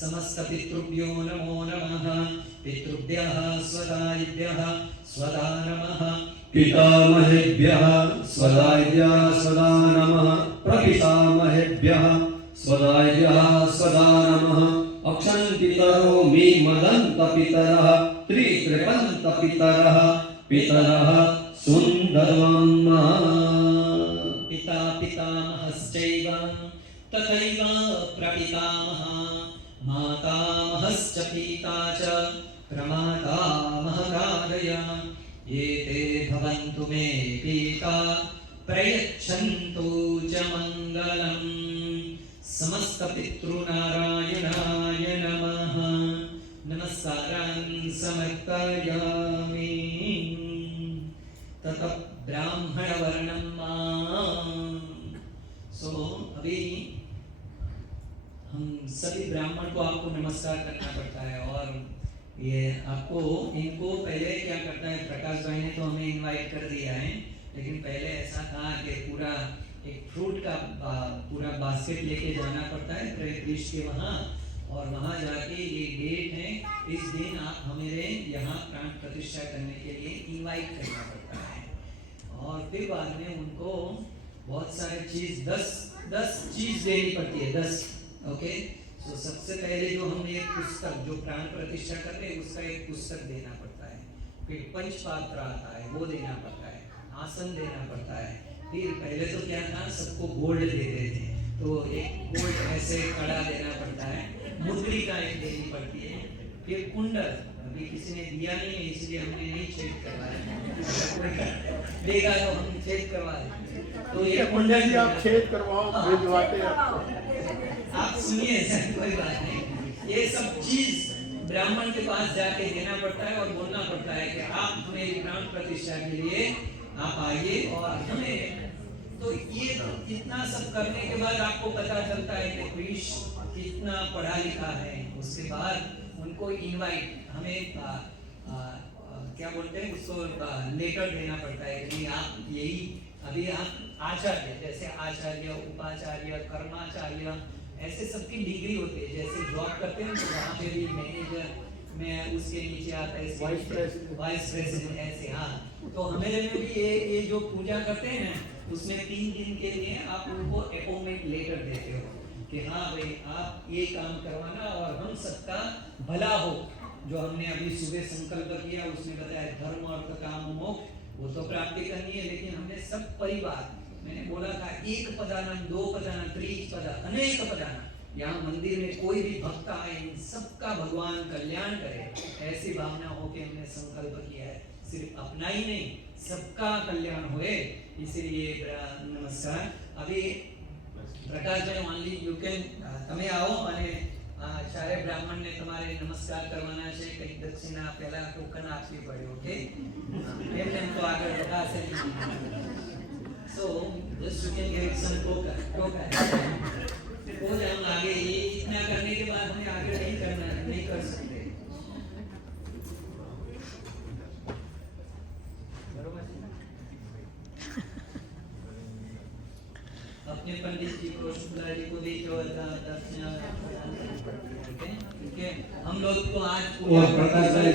समस्त पितृभ्यो नमो नमः। पितृभ्यः स्वदायिभ्यः स्वदा नमः। पितामहेभ्यः स्वदायिभ्यः स्वदा नमः। प्रपितामहेभ्यः स्वदायिभ्यः स्वदा नमः। अक्षन्तितरो मे मदन्तपितरः त्रिकृपन्तपितरः पितरः सुन्दरम्। पिता पितामहश्चैव तथैव प्रपितामहः मातामहश्च पिता च प्रमातामहरादय। एते भवन्तु मे पिता प्रयच्छन्तु च मङ्गलम्। समस्त पितृनारायणाय नमः। नमस्कारान् समर्पयामि। ब्राह्मण वर्णम सो अभी हम सभी ब्राह्मण को आपको नमस्कार करना पड़ता है। और ये आपको इनको पहले क्या करता है, प्रकाश भाई ने तो हमें इनवाइट कर दिया है, लेकिन पहले ऐसा था कि पूरा एक फ्रूट का पूरा बास्केट लेके जाना पड़ता है प्रीस्ट के वहाँ, और वहाँ जाके ये डेट है, इस दिन आप हमें यहाँ प्राण प्रतिष्ठा करने के लिए इनवाइट करना पड़ता है। और फिर बाद में उनको बहुत सारे चीज 10 चीज देनी पड़ती है, 10। ओके, तो सबसे पहले जो हम एक पुस्तक जो प्राण प्रतिष्ठा करते हैं उसका एक पुस्तक देना पड़ता है, फिर पंचपात्र आता है वो देना पड़ता है, आसन देना पड़ता है। फिर पहले तो क्या था, सबको गोल्ड देते थे, तो एक गोल्ड ऐसे कड़ा देना पड़ता है, मुद्रिका एक देनी पड़ती है, फिर कुंडल अभी किसी ने दिया नहीं है इसलिए हमने नहीं छेद करवाया, देगा तो हम छेद करवा देंगे। तो ये कुंडल जी आप छेद करवाओ, भिजवाते हैं आप सुनिए, ऐसा कोई बात नहीं। ये सब चीज ब्राह्मण के पास जाके देना पड़ता है और बोलना पड़ता है कि आप मेरी प्राण प्रतिष्ठा के लिए आप आइए और हमें। तो ये इतना सब करने के बाद आपको पता चलता है कि कृष्ण कितना पढ़ा लिखा है। उसके बाद उनको इनवाइट हमें क्या बोलते हैं उसको लेटर देना पड़ता है कि आप यही अभी आप आचार्य, जैसे आचार्य, उपाचार्य, कर्माचार्य, ऐसे सबकी डिग्री होती है। जैसे जॉब करते हैं तो वहाँ पे भी मैनेजर में उसके नीचे आता है वाइस प्रेसिडेंट ऐसे। हाँ, तो हमें में भी ये जो पूजा करते हैं ना, उसमें 3 दिन के लिए आप उनको अपॉइंटमेंट लेटर देते हो कि हाँ भाई आप ये काम करवाना और हम सबका भला हो। जो हमने अभी सुबह संकल्प किया उसमें बताया धर्म अर्थ काम मोक्ष वो तो प्राप्ति करनी है, लेकिन हमने सब परिवार, मैंने बोला था 1 पदानम 2 पदानम 30 पदा अनेक पदानम, यहाँ मंदिर में कोई भी भक्त आए इन सबका भगवान कल्याण करे, ऐसी भावना हो के हमने संकल्प किया है। सिर्फ अपना ही नहीं सबका कल्याण होए, इसीलिए नमस्कार। अभी प्रकाश भाई ओनली यू कैन તમે આવો અને ચારે બ્રાહ્મણ ને તમારે નમસ્કાર કરવાના છે, કઈ દક્ષિણા પહેલા ટોકન આપવી પડે, ઓકે? એમને તો આગળ વધાશે નહીં। So just you can give some token हो जाऊँ आगे। ये इतना करने के बाद हमें आगे नहीं करना, नहीं कर सकते। अपने पंडित जी को, शुक्ला जी को भी जो दक्षिणा ठीक है। हम लोग तो आज और प्रकाश भाई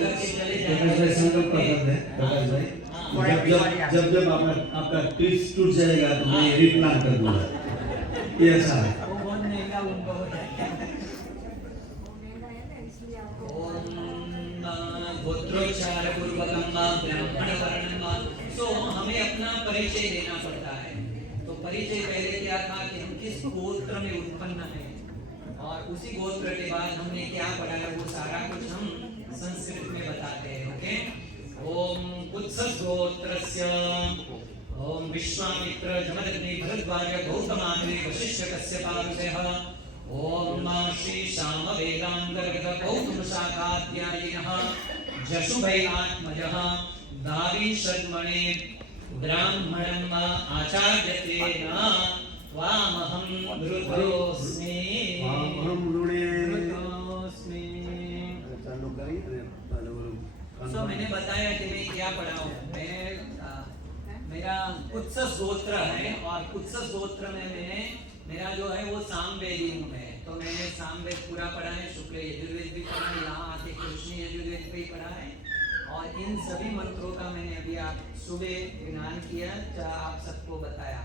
संकल्प करते हैं। प्रकाश भाई जब आपका ट्रिप टूट जाएगा तो मैं रिप्लान कर दूंगा, ये अच्छा है। गोत्रोच्चार पूर्वकम ब्राह्मण वर्णम। सो हमें अपना परिचय देना पड़ता है। तो परिचय पहले क्या था कि हम किस गोत्र में उत्पन्न हैं, और उसी गोत्र के बाद हमने क्या पढ़ा है वो सारा कुछ हम संस्कृत में बताते हैं, ओके? ओम कुत्सस गोत्रस्य ओम विश्वामित्र जमदग्नि भरद्वाज गौतमाग्नि वशिष्ठ कश्यपारुषः ओम श्री शाम वेदांतर्गत गौतम शाखाध्यायिनः जशुभैलात्मजः दावी षड्मणे ब्राह्मणम् आचार्यतेन त्वामहं रुद्रोऽस्मि। मैंने बताया कि मैं क्या पढ़ा हूँ। मेरा कुत्सस गोत्र है, और कुत्सस गोत्र में मैंने मेरा जो है वो सामवेदी हूँ मैं। तो मैंने सामवेद पूरा पढ़ा है, शुक्ल यजुर्वेद भी पढ़ा है, यहाँ आके कृष्ण यजुर्वेद भी पढ़ा है, और इन सभी मंत्रों का मैंने अभी आप सुबह ज्ञान किया, आप सबको बताया।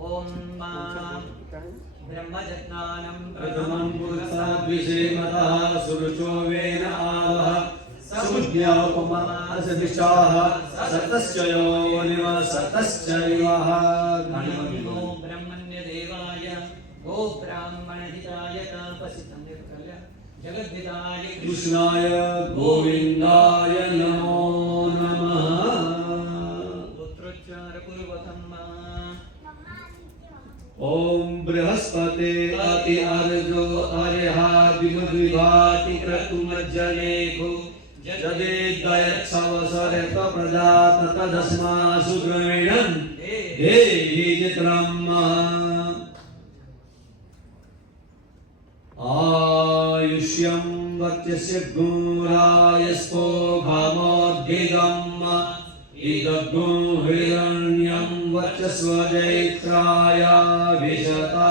ओम ब्रह्मजज्ञानं प्रथमं पुरुषाद्विषेमतः सुरुचो वेन आवः समुद्यापमासदिशाः सतश्च योनिवसतश्च युवः। नमो ब्रह्मण्य देवाय गो ब्राह्मण हिताय तापसितं जगद्धिताय कृष्णाय गोविन्दाय नमो नमः। गोत्रोच्चार पूर्वकम् ओम बृहस्पते अति अर्जो अर्हादिमद्विभाति क्रतुमज्जनेको जदिद्वयत्सवसरेत प्रजात तदस्मासु क्रमेणं देहि चित्रम् आयुष्यं वच्यस्य गुरायस्पो भामोद्भिदम् इदग्गो हिरण्यं वचस्व जैत्राय विशता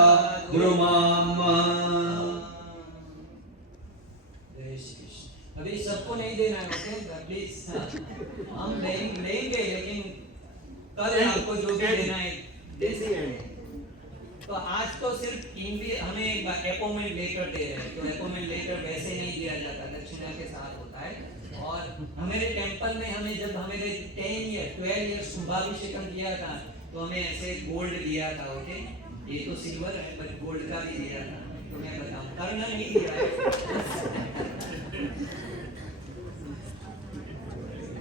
गुरुमाम। अभी सबको नहीं देना है, ओके प्लीज। हम लेंगे लेकिन कल आपको जो भी देना है दे दीजिए। तो आज तो सिर्फ टीम भी हमें अपॉइंटमेंट लेटर दे रहे हैं, तो अपॉइंटमेंट लेटर वैसे नहीं दिया जाता, दक्षिणा के साथ होता है। और हमारे टेंपल में हमें जब हमें 12 इयर्स शुभाभिषेकम किया था तो हमें ऐसे गोल्ड दिया था, ओके। ये तो सिल्वर है पर गोल्ड का भी दिया था, तो मैं बताऊं करना नहीं दिया है।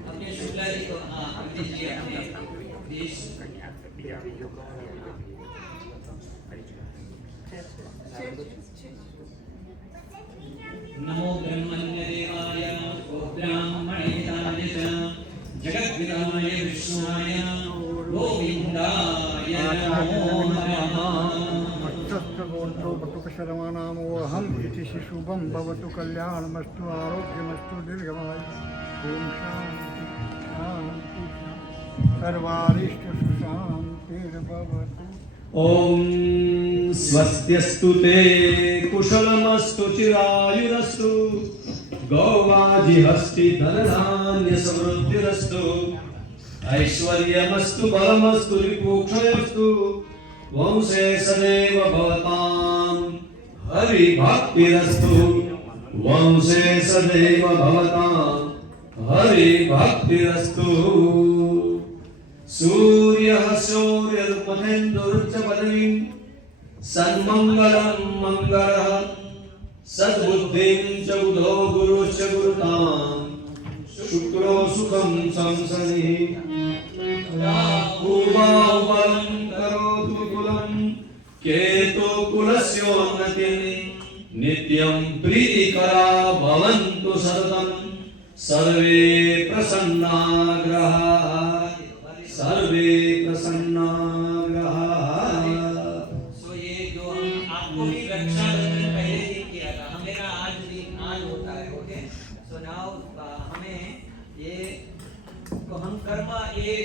अपने शुक्ला जी को, हाँ अमित जी अपने देश नमो ब्रह्मण्य देवाय ब्राह्मणहिताय च जगद्विदाय विष्णुवाय गोविन्दाय नमो नमः। शर्मानामोऽहम् इति शुभं भवतु कल्याणमस्तु आरोग्यमस्तु दीर्घमायु। ओम शांति शांति सर्वारिष्टसुशान्तिर्भवतु। ओम स्वस्त्यस्तु ते कुशलमस्तु चिरायुरस्तु गौवाजिहस्ति धनधान्य समृद्धिरस्तु ऐश्वर्यमस्तु बलमस्तु रिपुक्षयस्तु वंशे सदैव भवतां हरिभक्तिरस्तु वंशे सदैव भवतां हरिभक्तिरस्तु। सूर्यः शौर्यरुपमेन्दुरुच्च पदवीं सन्मङ्गलं मङ्गलः सद्बुद्धिं च बुधो गुरुश्च गुरुतां शुक्रो सुखं संसदिः पूर्वाहुबलं करोतु कुलं केतो कुलस्योन्नतिः नित्यं प्रीतिकरा भवन्तु सततं सर्वे प्रसन्नाग्रहाः सर्वे प्रसन्नाग्रहाः। सो ये जो हम आपको भी रक्षाबंधन पहले दिन किया था, हमें आज होता है, ओके। सो नाउ हमें ये तो हम कर्म ये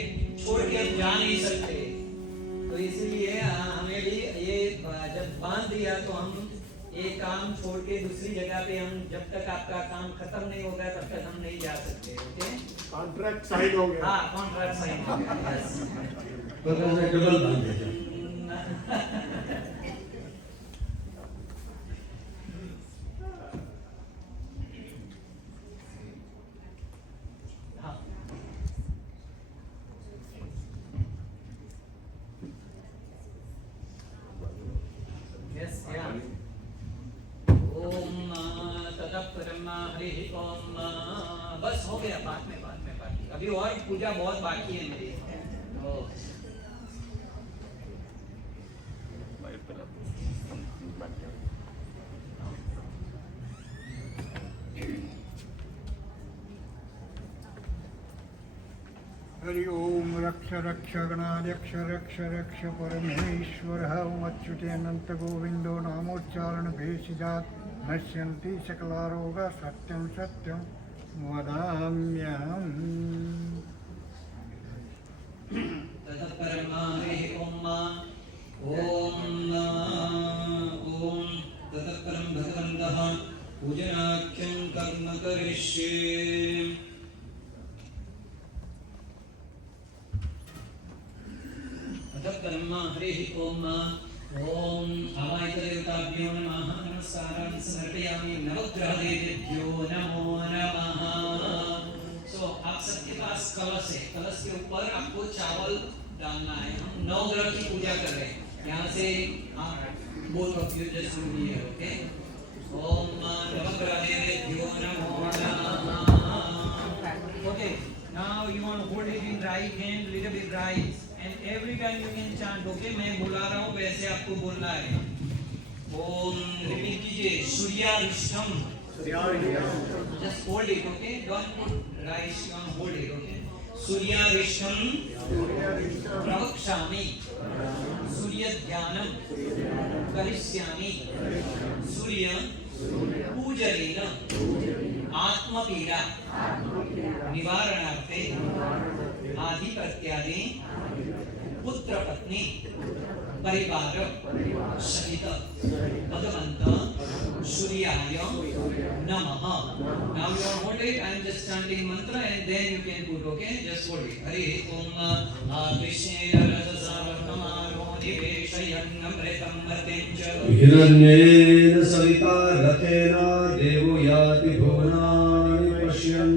छोड़ के हम जा नहीं सकते, तो इसलिए हमें भी ये जब बांध दिया तो हम एक काम छोड़ के दूसरी जगह पे हम जब तक आपका काम खत्म नहीं होगा तब तक हम नहीं जा सकते, ओके। कॉन्ट्रैक्ट साइन हो गया। हाँ कॉन्ट्रैक्ट साइन हो गया, यस। डबल बांध देते। ओम ततः परम हरि ओम। बस हो गया, बाद में बाकी अभी और पूजा बहुत बाकी है मेरी। हरि ओम रक्ष रक्ष गणाध्यक्ष रक्ष रक्ष परमेश्वरः अच्युते अनंत गोविंदो नामोच्चारण भेषजात् नश्यन्ति सकलारोगा सत्यं सत्यं वदाम्यहम्। ततः परम हरि ओम। ओम ततः परम भगवन्तः पूजनाख्यं कर्म करिष्ये। ब्रह्मा हरि ओम। ओम अवायतदेवताभ्यो नमः। नमस्कारान् समर्पयामि नवग्रह देवेभ्यो नमो नमः। सो आप सबके पास कलश है, कलश के ऊपर आपको चावल डालना है। हम 9 ग्रह की पूजा कर रहे हैं। यहाँ से आप both of you just do here, okay. ओम नवग्रह देवेभ्यो नमो नमः। Okay, now you want to hold it in right hand, little bit rise. And every time you can chant, okay? मैं बुला रहा हूँ वैसे आपको बोलना है। ओम रिपीट कीजिए। सूर्यारिष्टम Just hold it, okay? Don't put rice, hold it, okay? Suryarishtam pravakshami Surya dhyanam karishyami Surya pujanena Atma pira nivaranarthe adhipatyade putra patni परिवार सहित भगवंत सूर्याय नमः. Now you hold it. I am just chanting mantra and then you can put, okay? Just hold it. Hari Om Krishna Rasasavartamaro Niveshayan Amritam Matencha Hiranyena Savita Rathena Devo Yati Bhuvanani Pashyan.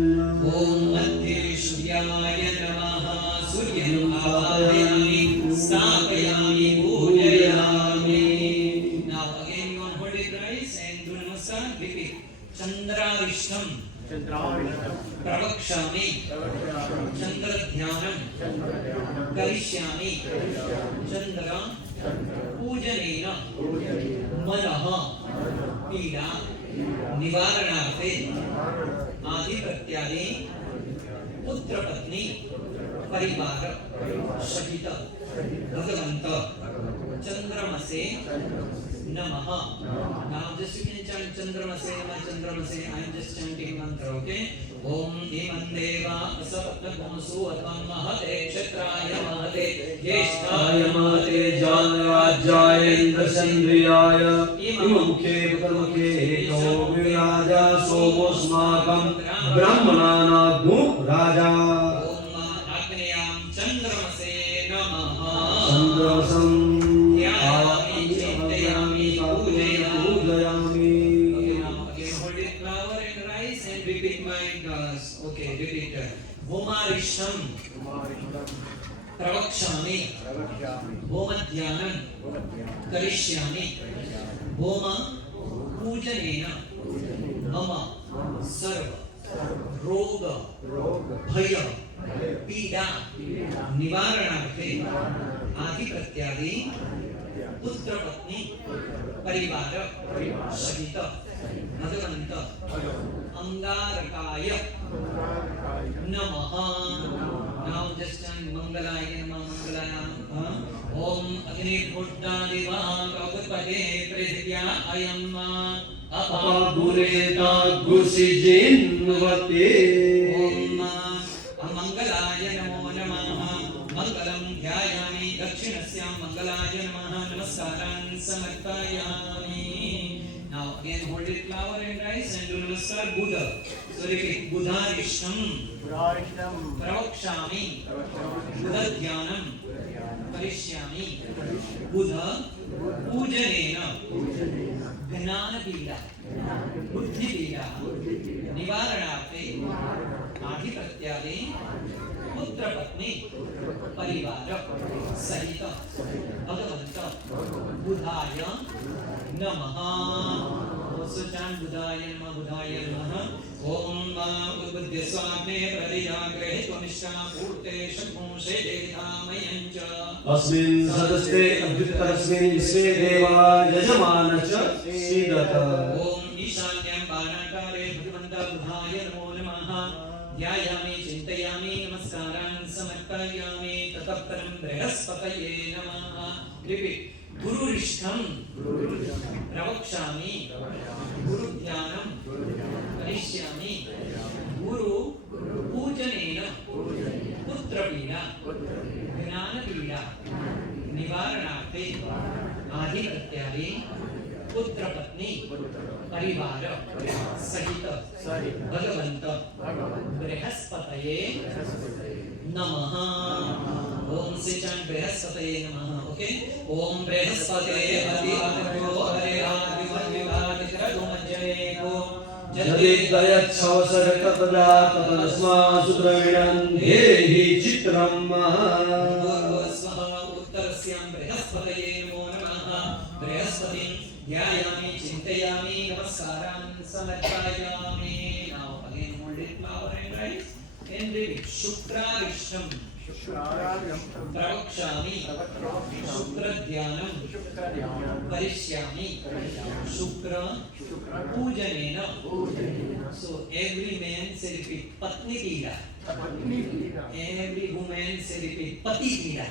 Om Madhye Suryaya Namaha Suryam Avayami Stapayami Pujayami. Now again you want to hold it rise and do namaskar. Repeat. Chandrarishtam Pravakshami Chandra Dhyanam Karishyami Chandra Pujanena Manaha Pida Nivaranarthe Adhipatyade Putra Patni Parivar Shahita Bhagavanta Chandramase Namaha. Now just you can chant Chandramase Namaha Chandramase. I am just chanting mantra, okay? Om Imam Deva Asapatnakumsu Atam Mahate Kshetraya Mahate Jeshtaya Mahate Janrajaya Indrasandriyaya Imamukhe Patamukhe Eko Viraja Somosmakam Brahmanana Gu Raja. Om Agneyam Chandramase Namaha. Chandrasam Dhyayami Chintayami Pujayami. Okay, now again hold it flower and rice and repeat my gas. Okay, repeat. Homarisham Pravakshami Homa Dhyanam Karishyami Homa Pujanena Mama Sarva Roga Bhaya Pida Nivaranarthe Adhipatyade Putra Patni Parivar Shahita Bhagavanta Angarakaya Namaha. Now just chant Mangalaya Namaha Mangalaya. Om Agni Bhuta Deva Gavapade Pridhya Ayam Apagureta Gusijinvate. Om Mangalaya Namo Namaha. Mangalam Dhyayami Dakshinasya Mangalaya Namaha. Namaskaran Samarpayami. Now again hold it flower and rice and do namaskar Buddha. So repeat. Buddharishtam Pravakshami Buddha Dhyanam Karishyami Buddha Pujanena Gnana Pida Buddhi Pida Nivaranarthe Adhipatyade Putra Patni Parivar Sahita Bhagavanta Buddhaya Namaha. Also chant Buddhaya Namaha Buddhaya Namaha. Om Buddha Swame Pradijagre Tvamishta Purte Shakmoshe Devitamayancha. Asmin Sadaste Abhyutarasmin Isve Deva Yajamanacha Siddhata. Om Ishanyam Banakare Bhagavanta Buddhaya Namo Namaha. Dhyayami Chintayami Namaskaran Samarpayami Tataparam Brihaspataye Namaha. Repeat. Guru Rishtam Pravakshami Guru Dhyanam Karishyami Guru Pujanena Putra Pida Gnana Pida Nivaranarthe Adhipatyade Putra Patni Parivar Sahita Bhagavanta Brihaspataye Namaha. Om se chant Brihaspataye Namaha. Okay? Om Brihaspataye Adhivatyo Adhivatyo Adhivatyo Jadi dayat sawasar kapada tatasma sudravidan dehi chitram Guru Swaha Uttarasyam Brihaspataye Namo Namaha. Brihaspatiam Dhyayami Chintayami Namaskaram Samarpayami. Now again hold it flower and rice and repeat. Shukrarishtam प्रवक्ष्यामि शुक्रध्यानं करिष्यामि शुक्र पूजनेन. So every man say repeat पत्नी पीड़ा. Every woman say repeat पति पीड़ा.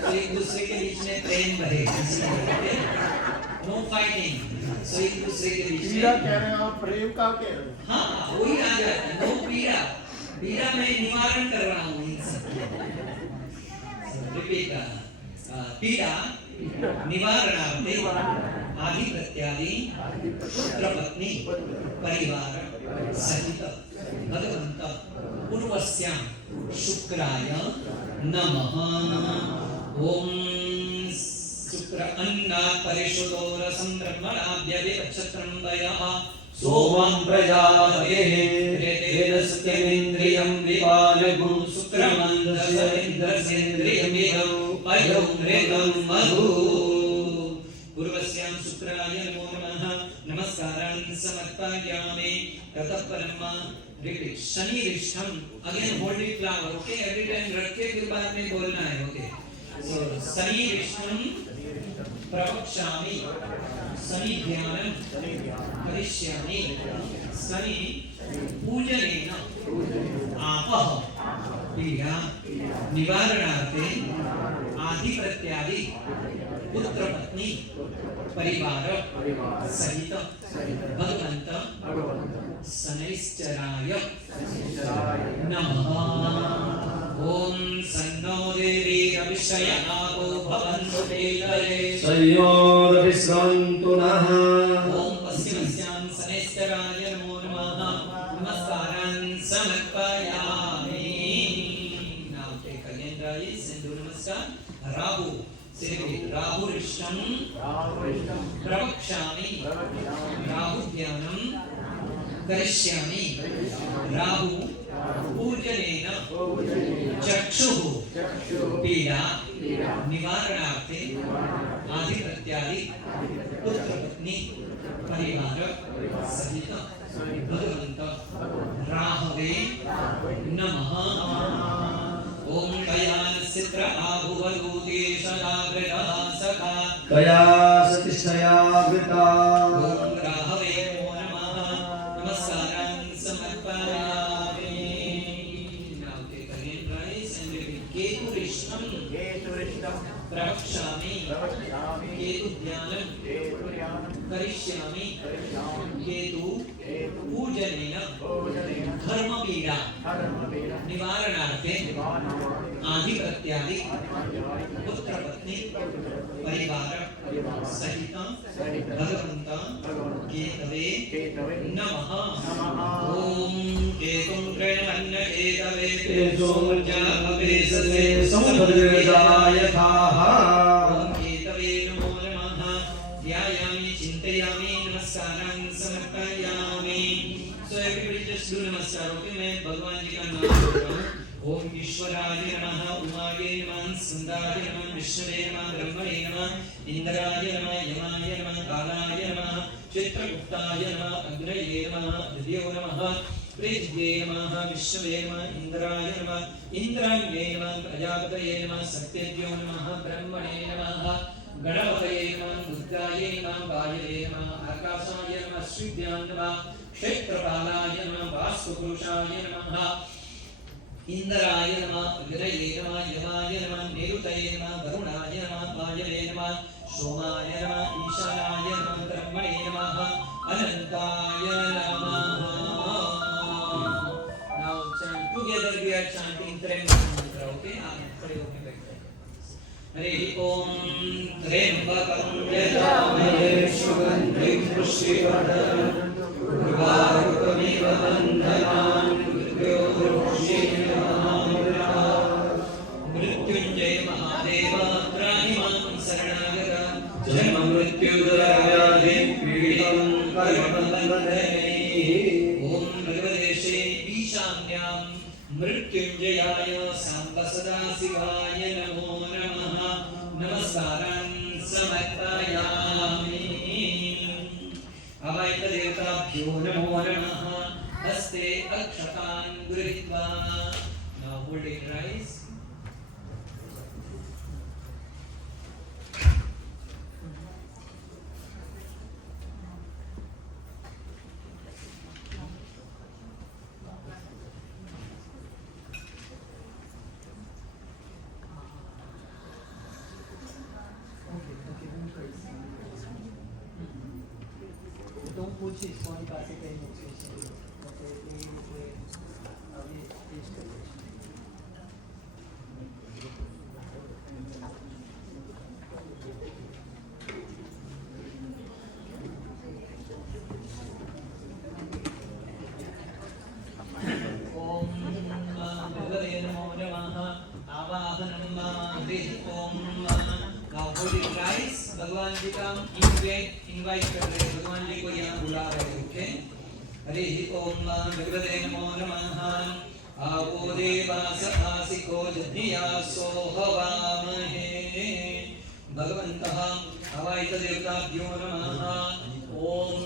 तो एक दूसरे के बीच में प्रेम बढ़े. No fighting. So एक दूसरे के बीच पीड़ा में. कह रहे हैं आप, प्रेम का कह रहे हैं. हाँ वही आ जाता है. No पीड़ा. पीड़ा में निवारण कर रहा हूँ इनसे. Repeat. पीड़ा निवारणार्थे आदि प्रत्यादि पुत्र पत्नी परिवार सहित भगवंत पूर्वस्यां शुक्राय नमः. ओम शुक्र अन्नात् परिशुद्धो रसं ब्रह्मणाद्य विवक्षत्रं वयः सोमं प्रजापतेः तेन सत्यमिन्द्रियं विपालयु शुक्रमन्दस्य इन्द्रसेन्द्रियमिदं पयोमृगं मधु. पूर्वस्यां शुक्राय नमो नमः. नमस्कारान् समर्पयामि. ततः परम रिपीट शनिरिष्ठम. Again hold it flower. Okay every time रख के फिर बाद में बोलना है. ओके सो शनिरिष्ठम प्रवक्ष्यामि शनि ध्यानं करिष्यामि शनि पूजनेन आपः पीडा निवारणार्थे आदि प्रत्यादि पुत्र पत्नी परिवार सहित भगवंत शनैश्चराय नमः. ओम सन्नो देवी रविशयनाको भवन्तु तेतरे संयोरविश्रन्तु नः. ओम पश्चिमस्यां शनैश्चराय नमो नमः. नमस्कारान् समर्पयामि. Now take again rise and do namaskar. Rahu. राहुरिष्टं प्रवक्ष्यामि राहु ध्यानं करिष्यामि राहु पूजनेन चक्षुः पीडा निवारणार्थे आदि प्रत्यादि पुत्र पत्नी परिवार सहित भगवंत राहवे नमः. ओम कयानसित्र आहुवलूतेशलाग्रतः सखा कया सतिष्ठयावृता. ओम राहवे नमो नमः. नमस्कारान् समर्पयामि. Now take again rise and repeat. केतुरिष्ठं प्रवक्ष्यामि केतु ध्यानं करिष्यामि केतु पूजनेन धर्मपीडा निवारणार्थे आदि प्रत्यादि पुत्र पत्नी परिवार सहित भगवंत केतवे नमः. ओम केतुं प्रणमन्न केतवे तेजोमर्जाभवेशसे संभद्रजायथाः. ओम केतवे नमो नमः. ध्यायामि चिन्तयामि नमस्कारान् समर्पयामि. So everybody just do namaskar. Okay, मैं भगवान जी का नाम बोल रहा हूँ. ओम ईश्वराय नमः. उमाये नमः. स्कंदाय नमः. विष्णुवे नमः. ब्रह्मणे नमः. इंद्राय नमः. यमाय नमः. कालाय नमः. चित्रगुप्ताय नमः. अग्नये नमः. दिव्यो नमः. प्रेज्ये नमः. विष्णुवे नमः. इंद्राय नमः. इंद्राण्ये नमः. प्रजापतये नमः. सत्यज्ञो नमः. ब्रह्मणे नमः. गणपतये नमः. दुर्गायै नमः. वायवे नमः. आकाशाय नमः. श्रीभ्यां नमः. क्षेत्रपालाय नमः. वास्तुपुरुषाय नमः. इंद्राय नमः. अग्नये नमः. यमाय नमः. निरुतये नमः. वरुणाय नमः. वायवे नमः. सोमाय नमः. ईशानाय नमः. ब्रह्मणे नमः. अनंताय नमः. Now chant together. We are chanting Trembaka mantra. Okay, आप खड़े होके बैठे. हरि ओम त्र्यंबकं यजामहे सुगन्धिं पुष्टिवर्धनम् उर्वारुकमिव बन्धनान् मृत्युंजय महादेव त्राहि मां शरणागत जन्म मृत्युदुराव्याधि पीडितं कर्मबन्धनैः. ओम भगवते श्री ईशान्यां मृत्युंजयाय सांब सदाशिवाय नमो नमः. नमस्कारान् समर्पयामि. अवैतदेवताभ्यो नमो नमः. हस्ते अक्षतान् गृहीत्वा. Now hold it rise. पूछिए कौन कासे कहीं मुझसे अभी टेस्ट कर ओम भगवते नमो नमः आवाहनम ओम नाउ होल्डिंग राइस भगवान जी का इनवाइट कर रहे हैं भगवान जी को यहाँ बुला रहे हैं ओके हरि ओम भगवते नमो नमः आवो देवास आसिको जनिया सोहवामहे भगवन्तः हवायित देवताभ्यो नमः ओम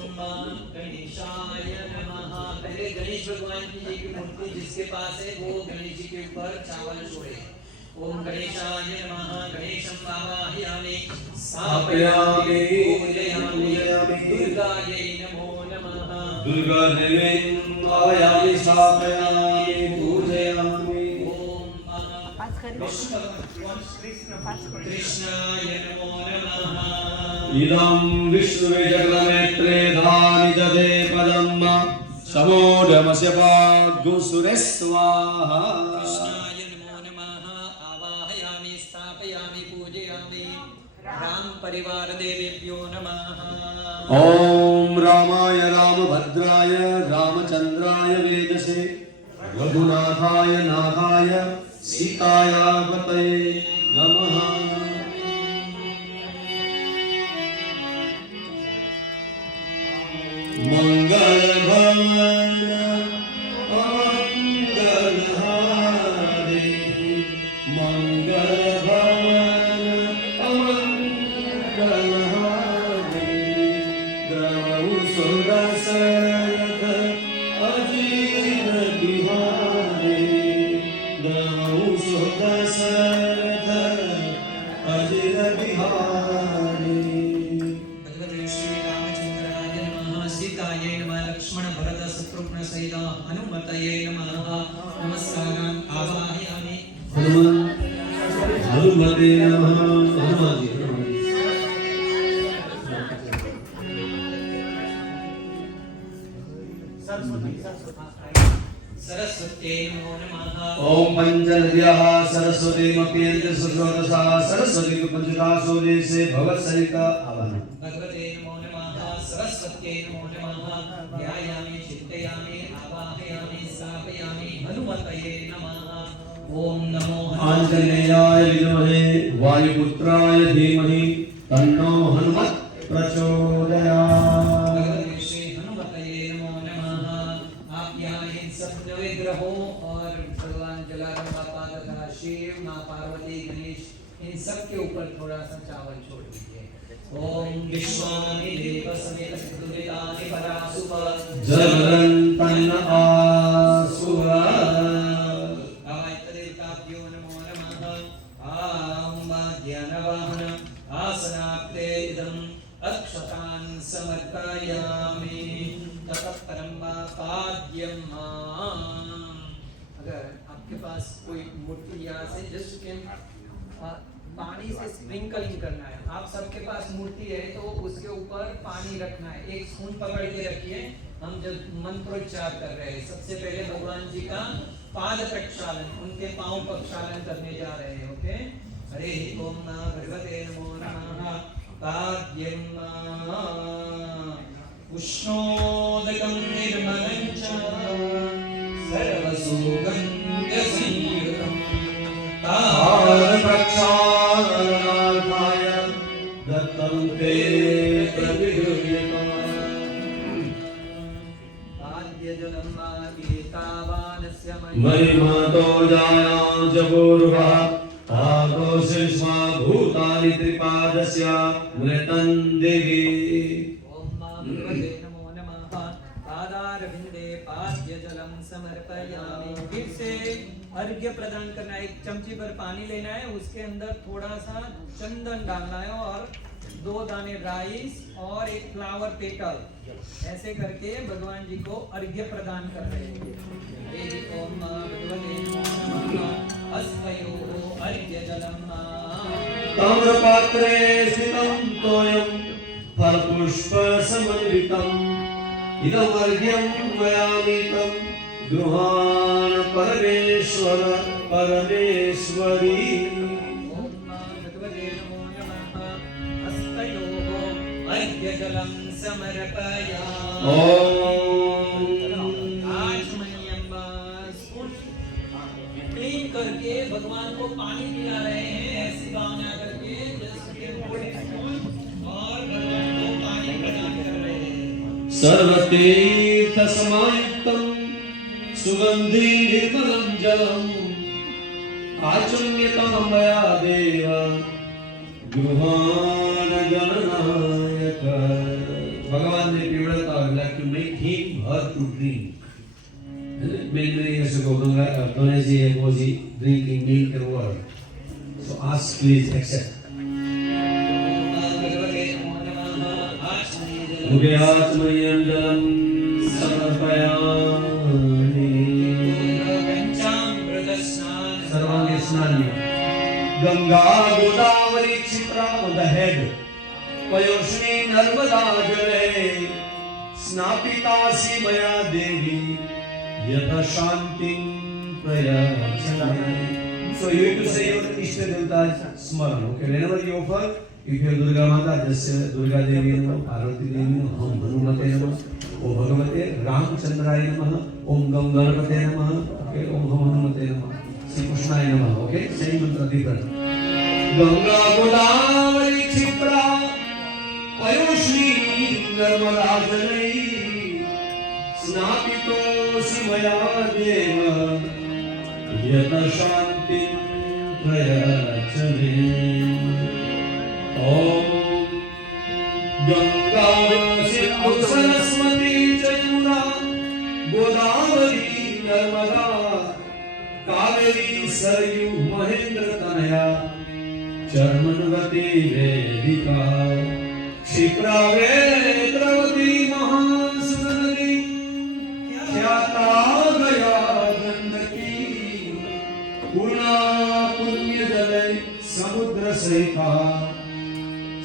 गणेशाय नमः पहले गणेश भगवान जी की मूर्ति जिसके पास है वो गणेश जी के ऊपर चावल छोड़े ओम गणेशाय नमः गणेशं आवाहयामि स्थापयामि पूजयामि दुर्गायै नमो नमः दुर्गा देवीं आवाहयामि स्थापयामि पूजयामि ओम कृष्णाय नमो नमः इदं विष्णुवे जगन्नेत्रे धानि ददे पदम् समोढमस्य पाग्गुसुरे स्वाहा कृष्णाय नमो नमः आवाहयामि स्थापयामि पूजयामि राम परिवार देवेभ्यो नमः ॐ रामाय रामभद्राय रामचन्द्राय वेदसे रघुनाथाय नाथाय सीताय पतये नमः मंगल भवन अमंगलहारी मंगल भवन अमंगलहारी द्रवहु सुरसरथ अजीर बिहारी द्रवहु सुरसरथ अजीर बिहारी भगवते श्री रामचंद्राय नमः सीतायै नमः लक्ष्मण भरत शत्रुघ्न सहित हनुमतये नमः नमस्कारान् आवाहयामि हनुमते नमः हनुमान जी सरस्वत्यै नमो नमः ओम पंचनद्याः सरस्वतीमप्यन्ते सुस्रोतसा सरस्वती पंचदासो देशे भगवत्सरिता आवाहन भगवते नमो नमः सरस्वत्यै नमो नमः ध्यायामि चिन्तयामि आवाहयामि स्थापयामि हनुमतये नमः ओम नमो आंजनेयाय विद्महे वायुपुत्राय धीमहि तन्नो हनुमत् प्रचोदयात् भगवते श्री हनुमतये नमो नमः आप यहाँ इन सब नवग्रहों और भगवान जलाराम बापा तथा शिव माँ पार्वती गणेश इन सब के ऊपर थोड़ा सा चावल छोड़ दीजिए ओम विश्वानि देव समेत सिद्धुदितानि परासुभ जगरन् तन्न आसुवा आवाहित देवताभ्यो नमो नमः आम ज्ञानवाहन आसनाप्ते इदम् अक्षतान् समर्पयामि ततः परं पाद्यम् अगर आपके पास कोई मूर्ति यहाँ से जस्ट कैन पानी से स्प्रिंकलिंग करना है आप सबके पास मूर्ति है तो उसके ऊपर पानी रखना है एक स्पून पकड़ के रखिए हम जब मंत्रोच्चार कर रहे हैं सबसे पहले भगवान जी का पाद प्रक्षालन उनके पांव प्रक्षालन करने जा रहे हैं ओके हरे ओम भगवते नमो नमः पाद्यं उष्णोदकं निर्मलं च सर्वसुगन्धसंयुतं प्रक्षालनार्थाय दत्तं ते प्रतिगृह्यताम् पाद्यजलं मागीतावानस्य महिमातो जायां जगोरुहा आगोषिष्मा भूतानि त्रिपादस्य मृतं देवी ओम भगवते नमो नमः पादारविंदे पाद्यजलं समर्पयामि फिर से अर्घ्य प्रदान करना है एक चमची भर पानी लेना है उसके अंदर थोड़ा सा चंदन डालना है और 2 दाने राइस और एक फ्लावर पेटल ऐसे करके भगवान जी को अर्घ्य प्रदान कर रहे हैं ओम भगवते नमो नमः हस्तयोः अर्घ्यजलम् ताम्रपात्रे स्थितं तोयं फलपुष्पसमन्वितं इदमर्घ्यं मया नीतं गृहाण परमेश्वर परमेश्वरी अर्घ्यजलं समर्पयामि। क्लीन करके भगवान को पानी पिला रहे हैं, ऐसी भावना करके और भगवान को पानी प्रदान कर रहे हैं। सर्वतीर्थ समायुक्तं सुगंधि निर्मलं जलम् आचम्यतं मया देव गृहाण गणनायक। भगवान ने पीवड़ता like to make him her to drink. Many years ago, Ganesh was drinking milk and water. So ask, please accept. मुखयात्मयं जलं समर्पयामि। सर्वांगे स्नान Ganga Godavari Kshipra on the head, Payoshni Narmada जले स्नापितासि मया देवी यथा शांतिं प्रयच्छति। So you have to say your Ishta Devata Smaran. Okay, whenever you offer, if you have Durga Mata, just say Durga Devi Namaha, Parvati Devi Namaha, Om Hanumate Namaha, Om Bhagavate Ramchandraya Namaha, Om Ganganapate Namaha, okay, Om Hanumate Namaha, Sri Krishnaya Namaha, okay, same mantra different. Ganga Godavari Kshipra Payushni Narmada Jalai Snapitosi Maya Deva Yata Shanti Prayachane. Om Ganga Sindhu Saraswati Jamuna Godavari Narmada Kaveri Saryu Mahendra Tanaya Charmanvati Vedika Kshipra Vedravati Mahasudari Khyata Gaya Gandaki Purna Punya Jalai Samudra Saita